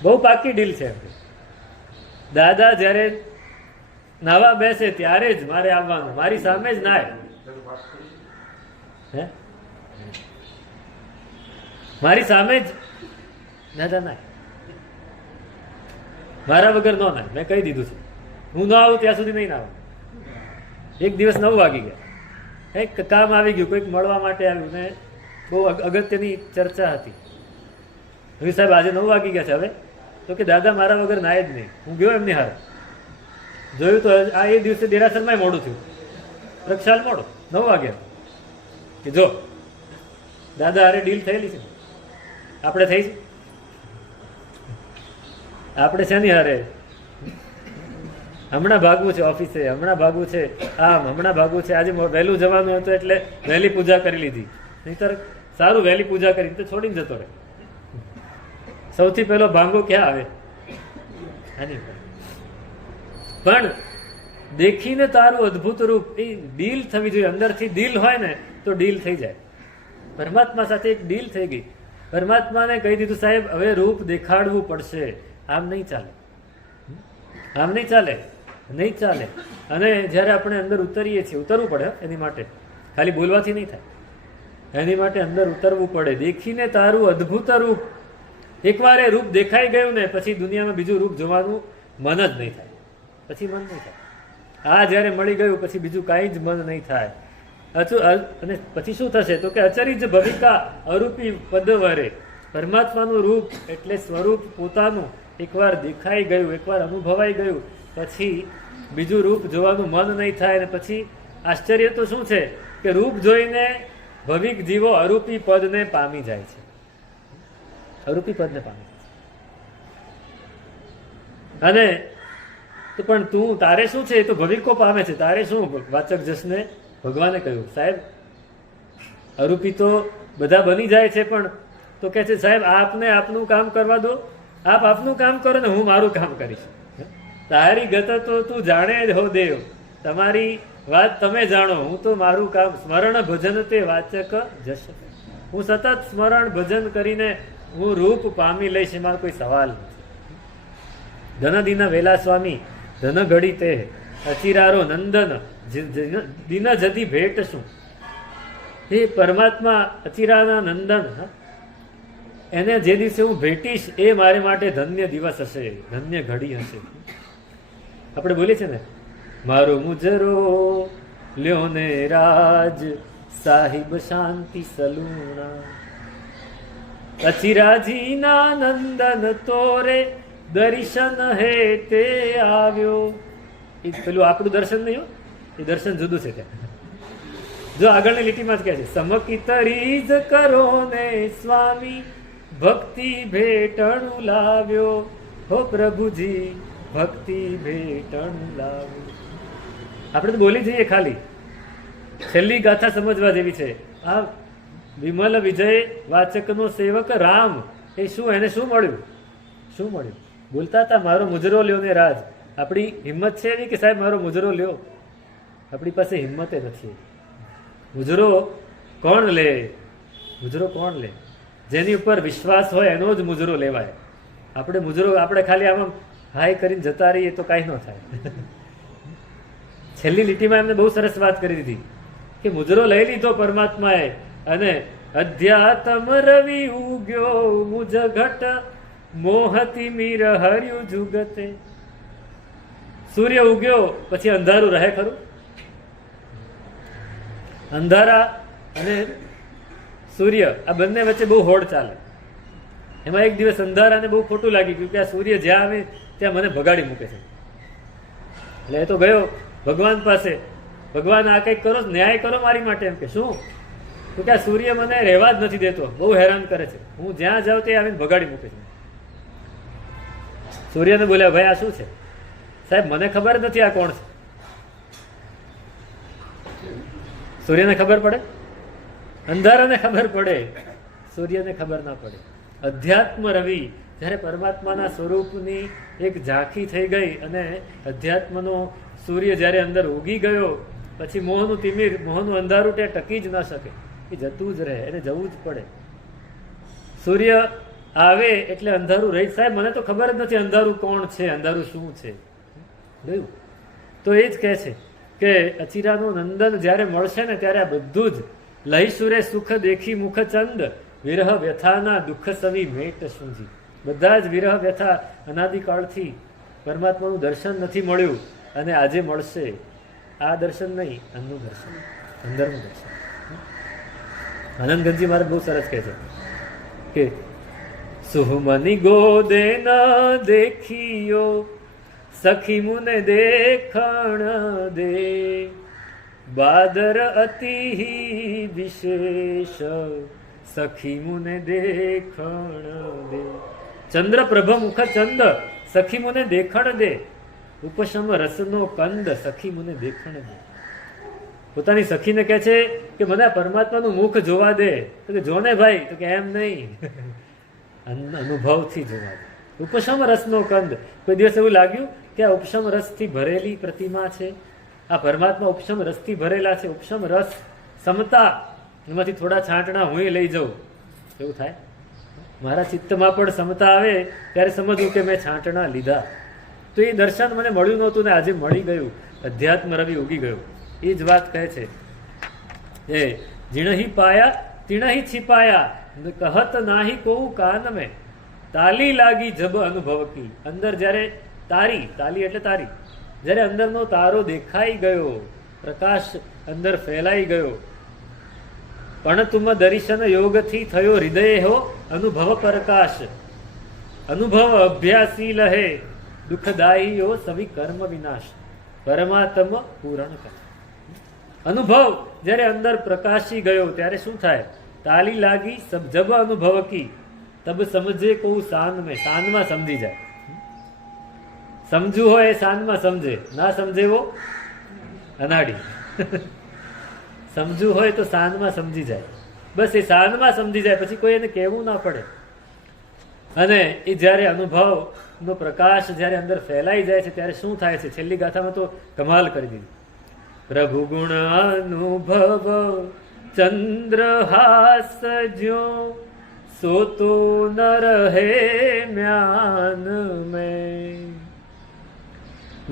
બહુ પાકી ડીલ છે. દાદા જ્યારે નાવા બેસે ત્યારે જ મારે આવવાનું, મારી સામે જ નાય. હે, મારી સામે જ દાદા નાય, મારા વગર ન નાય. મેં કહી દીધું છે, હું ન આવું ત્યાં સુધી નહીં નાવું. એક દિવસ 9 વાગી ગયા, એક કામ આવી ગયું, કોઈક મળવા માટે આવ્યું ને બહુ અગત્યની ચર્ચા હતી. હવે સાહેબ આજે 9 વાગી ગયા છે, હવે તો કે દાદા મારા વગર નાય જ નહીં. હું ગયો એમની હારે, જોયું તો આ એ દિવસે દેરાસરમાં મોડું થયું, પ્રક્ષાલ મોડો 9 વાગ્યા. કે જો દાદા હારે ડીલ થયેલી છે, આપણે થઈ છે, આપણે શેની હારે હમણાં ભાગવું છે, ઓફિસે હમણાં ભાગવું છે, આમ હમણાં ભાગવું છે. આજે વહેલું જવાનું હતું એટલે વહેલી પૂજા કરી લીધી, નહીતર સારું વહેલી પૂજા કરી તો છોડીને જતો રહે. સૌથી પહેલો ભાંગો ક્યાં આવે? પણ દેખીને તારું અદ્ભુત રૂપ, એ ડીલ થવી જોઈએ. અંદરથી ડીલ હોય ને તો ડીલ થઈ જાય. પરમાત્મા સાથે એક ડીલ થઈ ગઈ. પરમાત્માને કહી દીધું સાહેબ હવે રૂપ દેખાડવું પડશે, આમ નહીં ચાલે, આમ નહીં ચાલે, નહીં ચાલે. અને જ્યારે આપણે અંદર ઉતરીએ છીએ, ઉતરવું પડે એની માટે, ખાલી બોલવાથી નહીં થાય, એની માટે અંદર ઉતરવું પડે. દેખીને તારું અદ્ભુત રૂપ, એકવાર એ રૂપ દેખાઈ ગયું ને પછી દુનિયામાં બીજું રૂપ જોવાનું મન જ નહીં થાય, પછી મન નહીં થાય. આ જ્યારે મળી ગયું પછી બીજું કાંઈ જ મન નહીં થાય. અને પછી શું થશે તો કે અચરિજ ભવિકા અરૂપી પદવરે, પરમાત્માનું રૂપ એટલે સ્વરૂપ પોતાનું એકવાર દેખાઈ ગયું, એકવાર અનુભવાઈ ગયું પછી બીજું રૂપ જોવાનું મન નહીં થાય. અને પછી આશ્ચર્ય તો શું છે કે રૂપ જોઈને ભવિક જીવો અરૂપી પદને પામી જાય છે, અરૂપી પદને પામી જાય છે. અને તો પણ તું તારે શું છે, એ તો ભવિકો પામે છે, તારે શું? વાચક જસને ભગવાને કહ્યું સાહેબ અરૂપી તો બધા બની જાય છે, પણ તો કે છે સાહેબ આપને આપનું કામ કરવા દો, આપ આપનું કામ કરો ને હું મારું કામ કરીશ. તારી ગત તો તું જાણે જ હો દેવ, તમારી વાત તમે જાણો, હું તો મારું કામ. સ્મરણ ભજન તે વાચક જશ, હું સતત સ્મરણ ભજન કરીને હું રૂપ પામી લઈશ, એમાં કોઈ સવાલ નથી. ધનદીના વેલા સ્વામી ધન ઘડી તે અચિરારો નંદન દિન જદી ભેટ શું. હે પરમાત્મા અચિરાના નંદન, એને જે દિવસે હું ભેટીશ એ મારે માટે ધન્ય દિવસ હશે, ધન્ય ઘડી હશે. આપણે બોલીએ છીએ ને, મારો મુજરો લ્યો ને રાજ સાહિબ શાંતિ સલુણા, અચિરાજીના નંદન તોરે દર્શન હે તે આવ્યો. એ પેલું આપણું દર્શન નહીં હો, એ દર્શન જુદું છે ત્યાં. જો આગળની લીટીમાં જ કહે છે, સમકિત રીઝ કરો ને સ્વામી ભક્તિ ભેટણું લાવ્યો, હો પ્રભુજી ભક્તિ ભેટણું લાવ્યો. આપણે તો બોલી જઈએ ખાલી, છેલ્લી ગાથા સમજવા જેવી છે. આ વિમલ વિજય વાચકનો સેવક રામ, એ શું, એને શું મળ્યું, શું મળ્યું? બોલતા હતા મારો મુજરો લ્યો ને રાજ. આપણી હિંમત છે એવી કે સાહેબ મારો મુજરો લ્યો? આપણી પાસે હિંમત નથી. મુજરો કોણ લે? મુજરો કોણ લે? જેની ઉપર વિશ્વાસ હોય એનો જ મુજરો લેવાય. આપણે મુજરો આપણે ખાલી આમાં હાય કરીને જતા રહીએ તો કાંઈ ન થાય. છેલ્લી લીટીમાં એમને બહુ સરસ વાત કરી દીધી કે મુજરો લઈ લીધો પરમાત્માએ, અને અધ્યાત્મ રવિ ઉગ્યો મુજ ઘટ મોહતી મીર હર્યું જુગતે. સૂર્ય ઉગ્યો પછી અંધારું રહે ખરું? અંધારા અને સૂર્ય આ બંને વચ્ચે બહુ હોડ ચાલે. એમાં એક દિવસ અંધારાને બહુ ખોટું લાગી ગયું કે આ સૂર્ય જ્યાં આવે ત્યાં મને ભગાડી મૂકે છે. એટલે એ તો ગયો ભગવાન પાસે, ભગવાન આ કંઈક કરો, ન્યાય કરો મારી માટે. એમ કે શું? તો કે આ સૂર્ય મને રહેવા જ નથી દેતો, બહુ હેરાન કરે છે, હું જ્યાં જાઉં તે આવીને ભગાડી મૂકે છે. સૂર્યને બોલ્યા ભાઈ આ શું છે? સાહેબ મને ખબર નથી આ કોણ છે. સૂર્યને ખબર પડે? અંધારાને ખબર પડે, સૂર્યને ખબર ના પડે. અધ્યાત્મ રવિ, જ્યારે પરમાત્માના સ્વરૂપની એક ઝાંખી થઈ ગઈ અને અધ્યાત્મનો સૂર્ય જ્યારે અંદર ઉગી ગયો પછી મોહનું તિમિર, મોહનું અંધારું તે ટકી જ ન શકે, એ જતું જ રહે, એને જવું જ પડે. સૂર્ય આવે એટલે અંધારું રહી. સાહેબ મને તો ખબર જ નથી અંધારું કોણ છે, અંધારું શું છે. જોયું? તો એ જ કહે છે કે અચિરાનું નંદન જ્યારે મળશે ને ત્યારે આ બધું જ લઈ સુરે સુખ દેખી મુખ ચંદ વિરહ વ્યથાના દુઃખ સવી મેટ સૂજી. બધા જ વિરહ વ્યથા અનાદિકાળથી પરમાત્માનું દર્શન નથી મળ્યું અને આજે મળશે. આ દર્શન નહીં, અંદરનું દર્શન, અંદરનું દર્શન. આનંદગંજી મહારાજ બહુ સરસ કહે છે કે સુહમની ગોદે ન દેખિયો સખી મુને દેખણ દે બાદર અતિ વિશેષ સખી મુને દેખણ દે. ચંદ્ર પ્રભ મુખ ચંદ સખી મુને દેખણ દે ઉપશમ રસનો કંદ સખી મુને દેખણ દે. પોતાની સખીને કહે છે કે મને પરમાત્માનું મુખ જોવા દે. તો કે જો ને ભાઈ, તો કે એમ નહીં, અનુભવથી જોવા દે. ઉપશમ રસનો કંદ. કોઈ દિવસ એવું લાગ્યું કે આ ઉપશમ રસથી ભરેલી પ્રતિમા છે, આ પરમાત્મા ઉપશમ રસથી ભરેલા છે, ઉપશમ રસ સમતા, એમાંથી થોડા છાંટણા હું લઈ જાઉં, એવું થાય? મારા ચિત્તમાં પણ સમતા આવે ત્યારે સમજવું કે મેં છાંટણા લીધા. તો એ દર્શન મને મળ્યું નહોતું ને આજે મળી ગયું. અધ્યાત્મ રવિ ઉગી ગયું. એ જ વાત કહે છે એ જીણહી પાયા તીણહી छिपाया કહત નાહી કોઉ કાન મેં તાલી લાગી જબ અનુભવ કી. અંદર જ્યારે તાલી એટલે તારી, જ્યારે અંદરનો તારો દેખાઈ ગયો, પ્રકાશ અંદર ફેલાઈ ગયો, પણ તુમ દર્શન યોગથી થયો હૃદય હો અનુભવ પ્રકાશ. અનુભવ અભ્યાસી લહે દુઃખદાયી હો સવી કર્મ વિનાશ. પરમાત્મ પૂરણ કર. અનુભવ જ્યારે અંદર પ્રકાશી ગયો ત્યારે શું થાય? તાલી લાગી જબ અનુભવ કી તબ સમજે કહું શાન મેં. શાનમાં સમજી જાય. સમજવું હોય એ શાનમાં સમજે, ના સમજે વો અનાડી. સમજવું હોય તો શાનમાં સમજી જાય. બસ એ શાનમાં સમજી જાય, પછી કોઈ એને કહેવું ના પડે. અને એ જ્યારે અનુભવનો પ્રકાશ જ્યારે અંદર ફેલાઈ જાય છે ત્યારે શું થાય છે? છેલ્લી ગાથામાં તો કમાલ કરી દીધી. પ્રભુ ગુણ અનુભવ ચંદ્રહાસ જ્યો સો તો ન રહે મ્યાન મેં.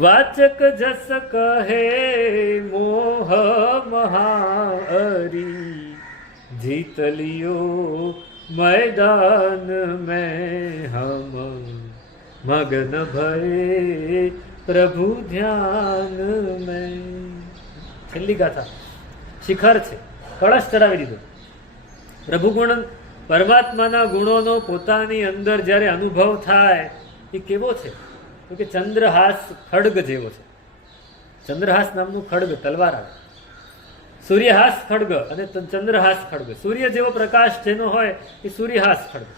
વાચક જસ કહે મોહ મહારી જીત લિયો मैदान में हम मग्न भये प्रभु ધ્યાન में. છેલ્લી ગાથા શિખર છે, કળશ ચડાવી દીધો. પ્રભુ ગુણ, પરમાત્માના ગુણોનો પોતાની અંદર જ્યારે અનુભવ થાય એ કેવો છે? તો કે ચંદ્રહાસ ખડગ જેવો છે. ચંદ્રહાસ નામનું ખડગ, તલવાર આવે. સૂર્યહાસ ખડગ અને ચંદ્રહાસ ખડગ. સૂર્ય જેવો પ્રકાશ જેનો હોય એ સૂર્યહાસ ખડગ,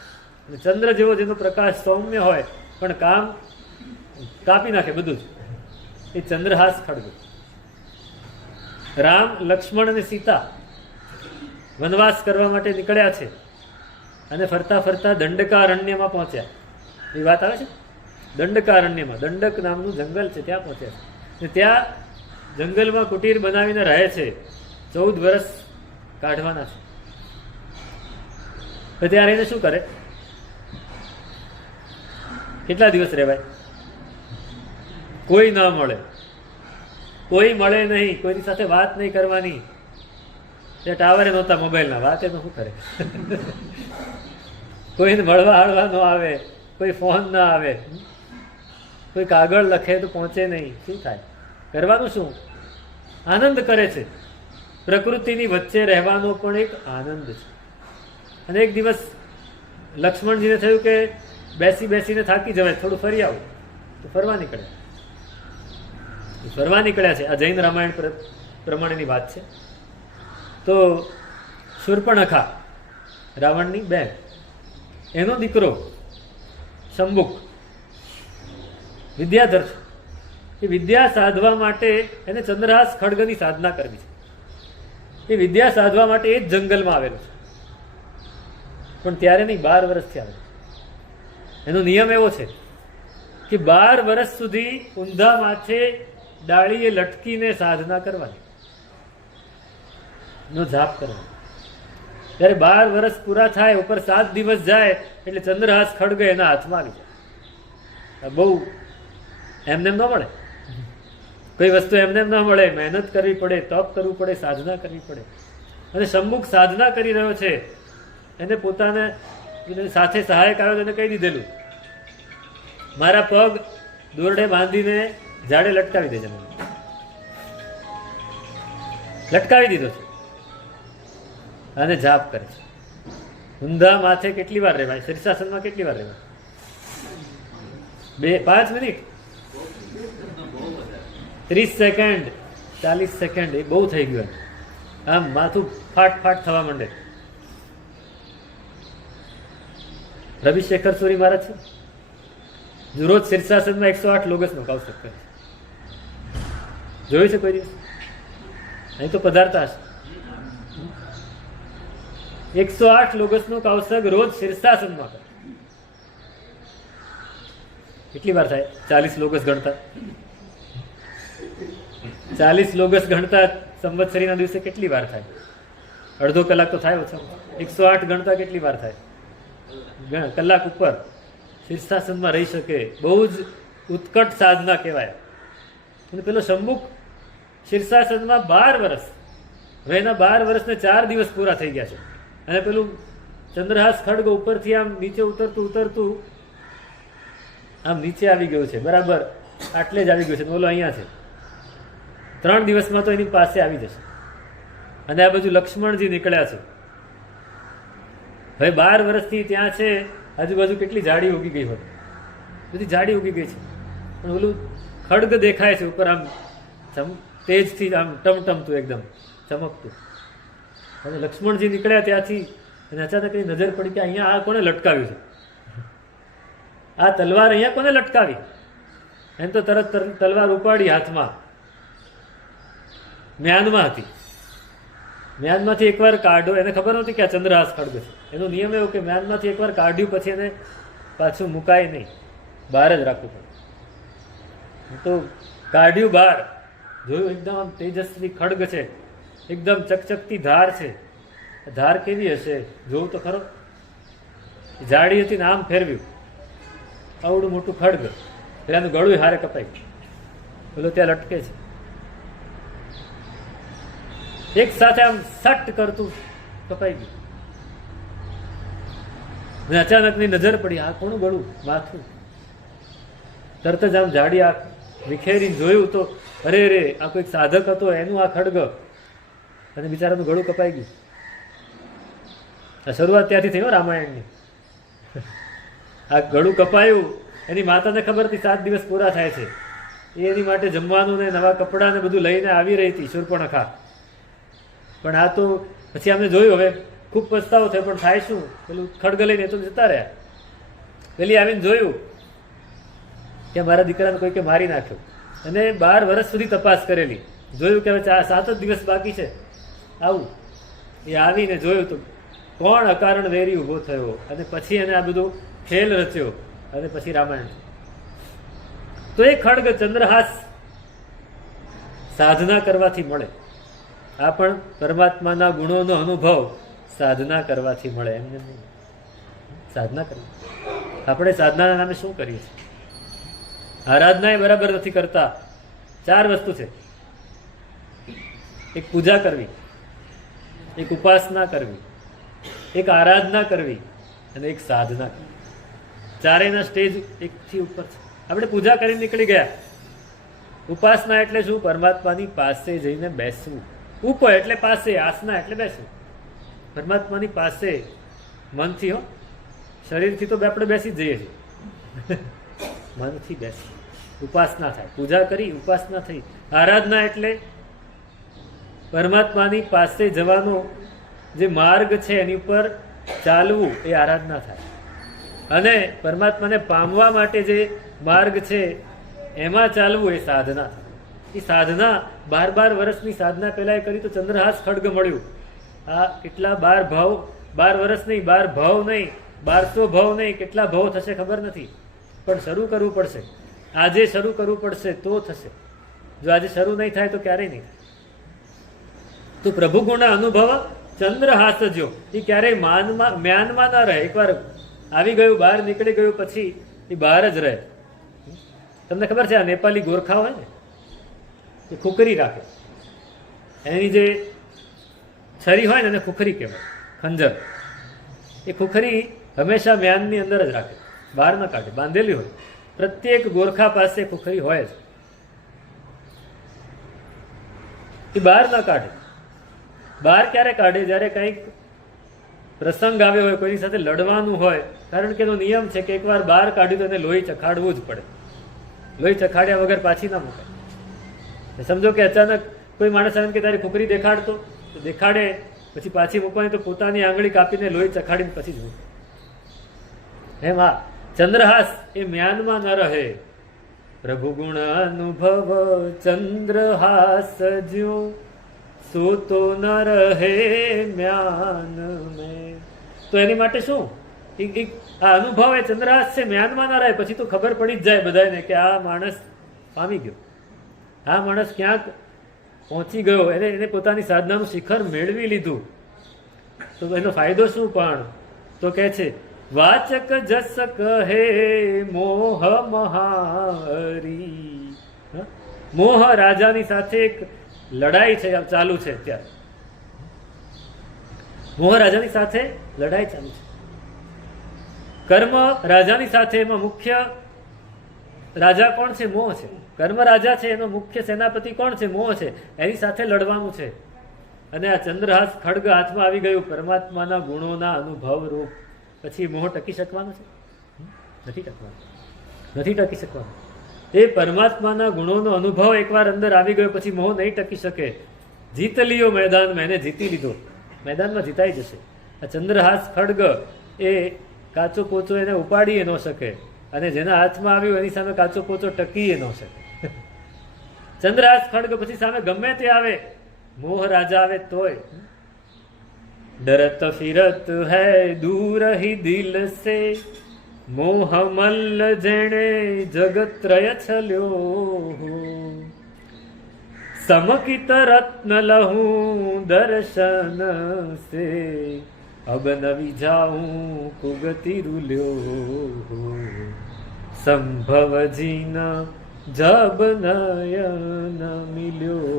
અને ચંદ્ર જેવો જેનો પ્રકાશ સૌમ્ય હોય પણ કામ કાપી નાખે બધું જ, એ ચંદ્રહાસ ખડગ. રામ, લક્ષ્મણ અને સીતા વનવાસ કરવા માટે નીકળ્યા છે અને ફરતા ફરતા દંડકારણ્યમાં પહોંચ્યા. એ વાત આવે છે. દંડકારણ્યમાં, દંડક નામનું જંગલ છે, ત્યાં પહોંચ્યા છે. ત્યાં જંગલમાં કુટીર બનાવીને રહે છે. 14 વર્ષ કાઢવાના છે. ત્યારે એને શું કરે? કેટલા દિવસ રહેવાય? કોઈ ના મળે, કોઈ મળે નહીં, કોઈની સાથે વાત નહીં કરવાની. ત્યાં ટાવરે નહોતા મોબાઈલના, વાત એનો શું કરે? કોઈને મળવા હળવા ન આવે, કોઈ ફોન ના આવે, કોઈ કાગળ લખે તો પહોંચે નહીં. શું થાય? કરવાનું શું? આનંદ કરે છે. પ્રકૃતિની વચ્ચે રહેવાનો પણ એક આનંદ છે. અને એક દિવસ લક્ષ્મણજીને થયું કે બેસી બેસીને થાકી જવાય, થોડું ફરી આવું. તો ફરવા નીકળ્યા છે. આ જૈન રામાયણ પ્રમાણેની વાત છે. તો શૂર્પણખા, રાવણની બેન, એનો દીકરો શંભુક વિદ્યાધર છે. એ વિદ્યા સાધવા માટે એને ચંદ્રહાસ ખડગની સાધના કરવી છે. એ વિદ્યા સાધવા માટે એ જ જંગલમાં આવેલો છે. પણ ત્યારે નહીં, 12 વર્ષથી આવેલો. એનો નિયમ એવો છે કે 12 વર્ષ સુધી ઊંધા માથે ડાળીએ લટકીને સાધના કરવાની, નો જાપ કરવાનો. ત્યારે 12 વર્ષ પૂરા થાય, ઉપર 7 દિવસ જાય એટલે ચંદ્રહાસ ખડગ એના હાથમાં આવી જાય. બહુ એમને ન મળે, કોઈ વસ્તુ એમને ન મળે. મહેનત કરવી પડે, તપ કરવું પડે, સાધના કરવી પડે. અને શંભુક સાધના કરી રહ્યો છે. એને પોતાને સાથે સહાયક આવ્યો, એને કહી દીધેલું, મારા પગ દોરડે બાંધીને ઝાડે લટકાવી દેજે. મને લટકાવી દીધો છે અને જાપ કરે છે. ઊંધા માથે કેટલી વાર રહેવાય? શીર્ષાસનમાં કેટલી વાર રહેવાય? 5 મિનિટ, 30 સેકન્ડ, 40 સેકન્ડ, એ બહુ થઈ ગયું. આમ માથું ફાટ ફાટ થવા માંડે. રવિશેખર સુરી મહારાજ છે, રોજ શીર્ષાસનમાં 108 લોગસનો કૌશક કરે. જોયું છે કોઈ દિવસ? અહીં તો પધારતા હશે. 108 લોગસનું કૌશક રોજ શીર્ષાસનમાં કરે. કેટલી વાર થાય? 40 લોગસ ગણતા, 40 લોગસ ગણતા સંવત્સરીના દિવસે કેટલી વાર થાય? અડધો કલાક તો થાય ઓછા. 108 ગણતા કેટલી વાર થાય? કલાક ઉપર શીર્ષાસનમાં રહી શકે, બહુ જ ઉત્કટ સાધના કહેવાય. અને પેલો શંભુક શીર્ષાસનમાં 12 વર્ષ, હવે એના 12 વર્ષને 4 દિવસ પૂરા થઈ ગયા છે. અને પેલું ચંદ્રહાસ ખડગ ઉપરથી આમ નીચે ઉતરતું આમ નીચે આવી ગયું છે, બરાબર આટલે જ આવી ગયું છે. બોલો અહીંયા છે, 3 દિવસમાં તો એની પાસે આવી જશે. અને આ બાજુ લક્ષ્મણજી નીકળ્યા છે. હવે 12 વર્ષથી ત્યાં છે, આજુબાજુ કેટલી જાડી ઉગી ગઈ હોય, બધી જાડી ઉગી ગઈ છે. પણ ઓલું ખડગ દેખાય છે ઉપર, આમ તેજથી આમ ટમટમતું, એકદમ ચમકતું. અને લક્ષ્મણજી નીકળ્યા ત્યાંથી, અને અચાનક એની નજર પડી કે અહીંયા આ કોને લટકાવ્યું છે, આ તલવાર અહીંયા કોને લટકાવી? એમ તો તરત તલવાર ઉપાડી હાથમાં. મ્યાનમાં હતી, મ્યાનમાંથી એકવાર કાઢો, એને ખબર નહોતી કે આ ચંદ્રહાસ ખડગ છે. એનો નિયમ એવો કે મ્યાનમાંથી એકવાર કાઢ્યું પછી એને પાછું મુકાય નહીં, બહાર જ રાખવું પડે. તો કાઢ્યું બહાર, જોયું એકદમ આમ તેજસ્વી ખડગ છે, એકદમ ચકચકતી ધાર છે. ધાર કેવી હશે જોવું તો ખરો. જાડી હતી ને આમ ફેરવ્યું, આવડું મોટું ખડગ. પેલાનું ગળું હારે કપાઈ, પેલો ત્યાં લટકે છે. એક સાથે આમ સટ કરતું કપાઈ ગયું. અને અચાનકની નજર પડી, આ કોનું ગળું, માથું. તરત જ આમ જાડી આંખ વિખેરીને જોયું તો અરે રે, આ કોઈક સાધક હતો, એનું આ ખડગ. અને બિચારાનું ગળું કપાઈ ગયું. આ શરૂઆત ત્યાંથી થઈ હો રામાયણની. આ ગળું કપાયું, એની માતાને ખબર હતી 7 દિવસ પૂરા થાય છે, એ એની માટે જમવાનું ને નવા કપડાં ને બધું લઈને આવી રહી હતી શૂર્પણખા. પણ આ તો પછી અમે જોયું, હવે ખૂબ પસ્તાવો થયો, પણ થાય શું, પેલું ખડગ લઈને તો જતા રહ્યા. પેલી આવીને જોયું કે મારા દીકરાને કોઈકે મારી નાખ્યો. અને 12 વર્ષ સુધી તપાસ કરેલી, જોયું કે હવે 7 જ દિવસ બાકી છે આવું. એ આવીને જોયું તો કોણ અકારણ વેરી ઊભો થયો, અને પછી એને આ બધું ખેલ રચ્યો, અને પછી રામાયણ. તો એ ખડગ ચંદ્રહાસ સાધના કરવાથી મળે. આ પણ પરમાત્માના ગુણોનો અનુભવ સાધના કરવાથી મળે, એમને નહીં. સાધના કરવી. આપણે સાધનાના નામે શું કરીએ છીએ? આરાધના એ બરાબર નથી કરતા. 4 વસ્તુ છે: એક પૂજા કરવી, એક ઉપાસના કરવી, એક આરાધના કરવી, અને એક સાધના કરવી. ચારેયના સ્ટેજ એકથી ઉપર છે. આપણે પૂજા કરીને નીકળી ગયા. ઉપાસના એટલે શું? પરમાત્માની પાસે જઈને બેસવું. ઉપ એટલે પાસે, આસના એટલે બેસવું. પરમાત્માની પાસે મનથી, હો, શરીરથી તો આપણે બેસી જ જઈએ છીએ. મનથી બેસી ઉપાસના થાય. પૂજા કરી, ઉપાસના થઈ. આરાધના એટલે પરમાત્માની પાસે જવાનો જે માર્ગ છે એની ઉપર ચાલવું, એ આરાધના થાય. અને પરમાત્માને પામવા માટે જે માર્ગ છે એમાં ચાલવું, એ સાધના થાય. એ સાધના 12 વર્ષની સાધના પહેલા એ કરી તો ચંદ્રહાસ ખડગ મળ્યું. આ કેટલા 12 ભાવ, 12 વર્ષ નહીં, 12 ભાવ નહીં, 1200 ભાવ નહીં, કેટલા ભાવ થશે ખબર નથી. પણ શરૂ કરવું પડશે. આજે શરૂ કરવું પડશે તો થશે. જો આજે શરૂ નહીં થાય તો ક્યારેય નહીં થાય. તો પ્રભુ ગુણ અનુભવ ચંદ્રહાસ જો, એ ક્યારેય મ્યાનમાં ના રહે. એકવાર આવી ગયું, બહાર નીકળી ગયું, પછી એ બહાર જ રહે. તમને ખબર છે, આ નેપાળી ગોરખા હોય ને, એ ખુખરી રાખે. એની જે છરી હોય ને એને ખુખરી કહેવાય, ખંજર. એ ખુખરી હંમેશા મ્યાનની અંદર જ રાખે, બહાર ન કાઢે, બાંધેલી હોય. પ્રત્યેક ગોરખા પાસે ખુખરી હોય જ. એ બહાર ન કાઢે. બહાર ક્યારે કાઢે? જ્યારે કંઈક પ્રસંગ આવ્યો હોય, કોઈની સાથે લડવાનું હોય. કારણ કે એનો નિયમ છે કે એકવાર બહાર કાઢ્યું તો એને લોહી ચખાડવું જ પડે. લોહી ચખાડ્યા વગર પાછી ના મુકાય. સમજો કે અચાનક કોઈ માણસ આવે કે તારી ખુખરી દેખાડતો, તો દેખાડે, પછી પાછી મૂકવાની તો પોતાની આંગળી કાપીને લોહી ચખાડીને પછી જ મૂકે. એમ આ ચંદ્રહાસ એ મ્યાનમાં ન રહે. પ્રભુ ગુણ અનુભવ ચંદ્રહાસ જો, સૂતો ન રહે મ્યાન મેં. તો એની માટે શું? આ અનુભવ એ ચંદ્રહાસ છે, મ્યાનમાં ના રહે. પછી તો ખબર પડી જ જાય બધાને કે આ માણસ પામી ગયો, આ માણસ ક્યાંક પહોંચી ગયો, એને પોતાની સાધનાનું શિખર મેળવી લીધું. તો એનો ફાયદો શું? પણ તો કહે છે વાચક જસ કહે મોહ મહારી. મોહ રાજાની સાથે એક લડાઈ છે, ચાલુ છે અત્યારે. મોહ રાજાની સાથે લડાઈ ચાલુ છે. કર્મ રાજાની સાથે, એમાં મુખ્ય રાજા કોણ છે? મોહ છે. કર્મ રાજા છે, એનો મુખ્ય સેનાપતિ કોણ છે? મોહ છે. એની સાથે લડવાનું છે. અને આ ચંદ્રહાસ ખડગ હાથમાં આવી ગયું, પરમાત્માના ગુણોના અનુભવ રૂપ. પછી મોહ ટકી શકવાનો છે? નથી ટકવાનો, નથી ટકી શકવાનો. એ પરમાત્માના ગુણોનો અનુભવ એકવાર અંદર આવી ગયો પછી મોહ નહીં ટકી શકે. જીત લિયો મેદાનમાં, એને જીતી લીધો, મેદાનમાં જીતાઈ જશે. આ ચંદ્રહાસ ખડગ એ કાચો પોચો એને ઉપાડી ન શકે, અને જેના હાથમાં આવ્યું એની સામે કાચો પોચો ટકી ન શકે. ચંદ્રહાસ ખડગ પછી સામે ગમે તે આવે, મોહ રાજા આવે તોય. ડરત ફિરત હૈ દૂર હી દિલ સે, મોહ મલ્લ જેણે જગત્રય છલ્યો. સમકિત રત્ન લહું દર્શન સે, અબ નવી જાઉં કુગતિ રૂલ્યો. સંભવ જીન જબ નયન મિલ્યો.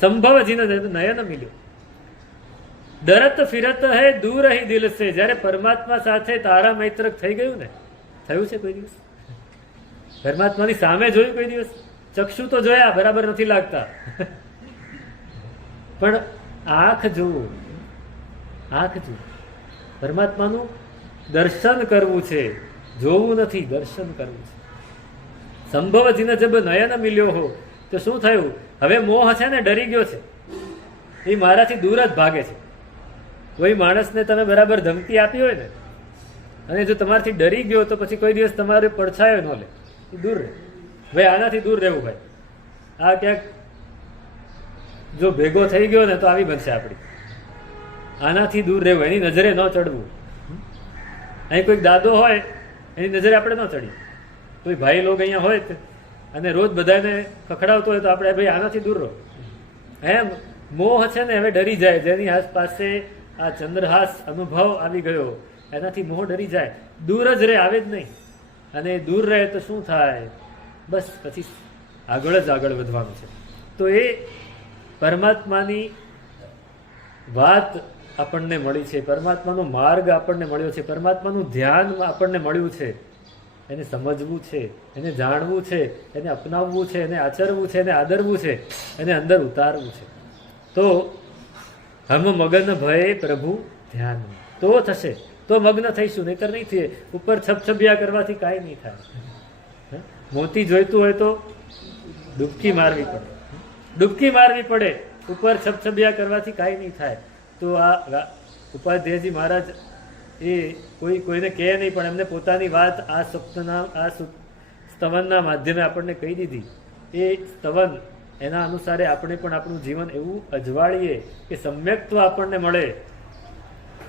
સંભવ જીન નયન મિલ્યો. ડરત ફિરત હૈ દૂર હી દિલ સે. જ્યારે પરમાત્મા સાથે તારા મૈત્રક થઈ ગયું ને, થયું છે કોઈ દિવસ? પરમાત્માની સામે જોયું કોઈ દિવસ? ચક્ષુ તો જોયા, બરાબર નથી લાગતા, પણ આંખ જુઓ, આંખ જુઓ. પરમાત્માનું દર્શન કરવું છે, જોવું નથી, દર્શન કરવું છે. સંભવ જીને જબ નયન મિલ્યો હો, તો શું થયું? હવે મોહ છે ને ડરી ગયો છે, એ મારાથી દૂર જ ભાગે છે. કોઈ માણસને તમે બરાબર ધમકી આપી હોય ને, અને જો તમારાથી ડરી ગયો તો પછી કોઈ દિવસ તમારે પડછાયો ન લે, એ દૂર રહે. ભાઈ આનાથી દૂર રહેવું. ભાઈ આ ક્યાંક જો ભેગો થઈ ગયો ને તો આવી બનશે આપણી. આનાથી દૂર રહેવું, એની નજરે ન ચડવું. અહીં કોઈક દાદો હોય, એની નજરે આપણે ન ચડીએ. કોઈ ભાઈ લોક અહીંયા હોય અને રોજ બધાને ખખડાવતો હોય તો આપણે ભાઈ આનાથી દૂર રહો. એમ મોહ છે ને હવે ડરી જાય. જેની પાસે આ ચંદ્રહાસ અનુભવ આવી ગયો, એનાથી મોહ ડરી જાય, દૂર જ રહે, આવે જ નહીં. અને દૂર રહે તો શું થાય? બસ પછી આગળ જ આગળ વધવાનું છે. તો એ પરમાત્માની વાત આપણને મળી છે, પરમાત્માનો માર્ગ આપણને મળ્યો છે, પરમાત્માનું ધ્યાન આપણને મળ્યું છે. એને સમજવું છે, એને જાણવું છે, એને અપનાવવું છે, એને આચરવું છે, એને આદરવું છે, એને અંદર ઉતારવું છે. તો હમ મગન ભય પ્રભુ ધ્યાન, તો થશે, તો મગ્ન થઈશું, નહીતર નહીં થઈએ. ઉપર છપછપિયા કરવાથી કાંઈ નહીં થાય. મોતી જોઈતું હોય તો ડૂબકી મારવી પડે, ડૂબકી મારવી પડે. ઉપર છપછપિયા કરવાથી કાંઈ નહીં થાય. તો આ ઉપાધ્યાયજી મહારાજ એ કોઈને કહે નહીં, પણ એમને પોતાની વાત આ સપ્તના આ સ્તવનના માધ્યમે આપણને કહી દીધી. એ સ્તવન એના અનુસારે આપણે પણ આપણું જીવન એવું અજવાળીએ કે સમ્યક્ત્વ આપણને મળે.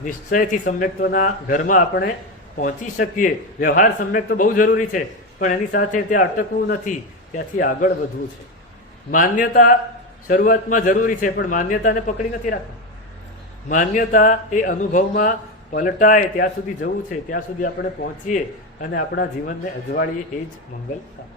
નિશ્ચયથી સમ્યક્ત્વના ઘરમાં આપણે પહોંચી શકીએ. વ્યવહાર સમ્યક્ત્વ બહુ જરૂરી છે, પણ એની સાથે ત્યાં અટકવું નથી, ત્યાંથી આગળ વધવું છે. માન્યતા શરૂઆતમાં જરૂરી છે, પણ માન્યતાને પકડી નથી રાખવી. માન્યતા એ અનુભવમાં પલટાય ત્યાં સુધી જવું છે, ત્યાં સુધી આપણે પહોંચીએ અને આપણા જીવનને અજવાળીએ, એ જ મંગલ કામ.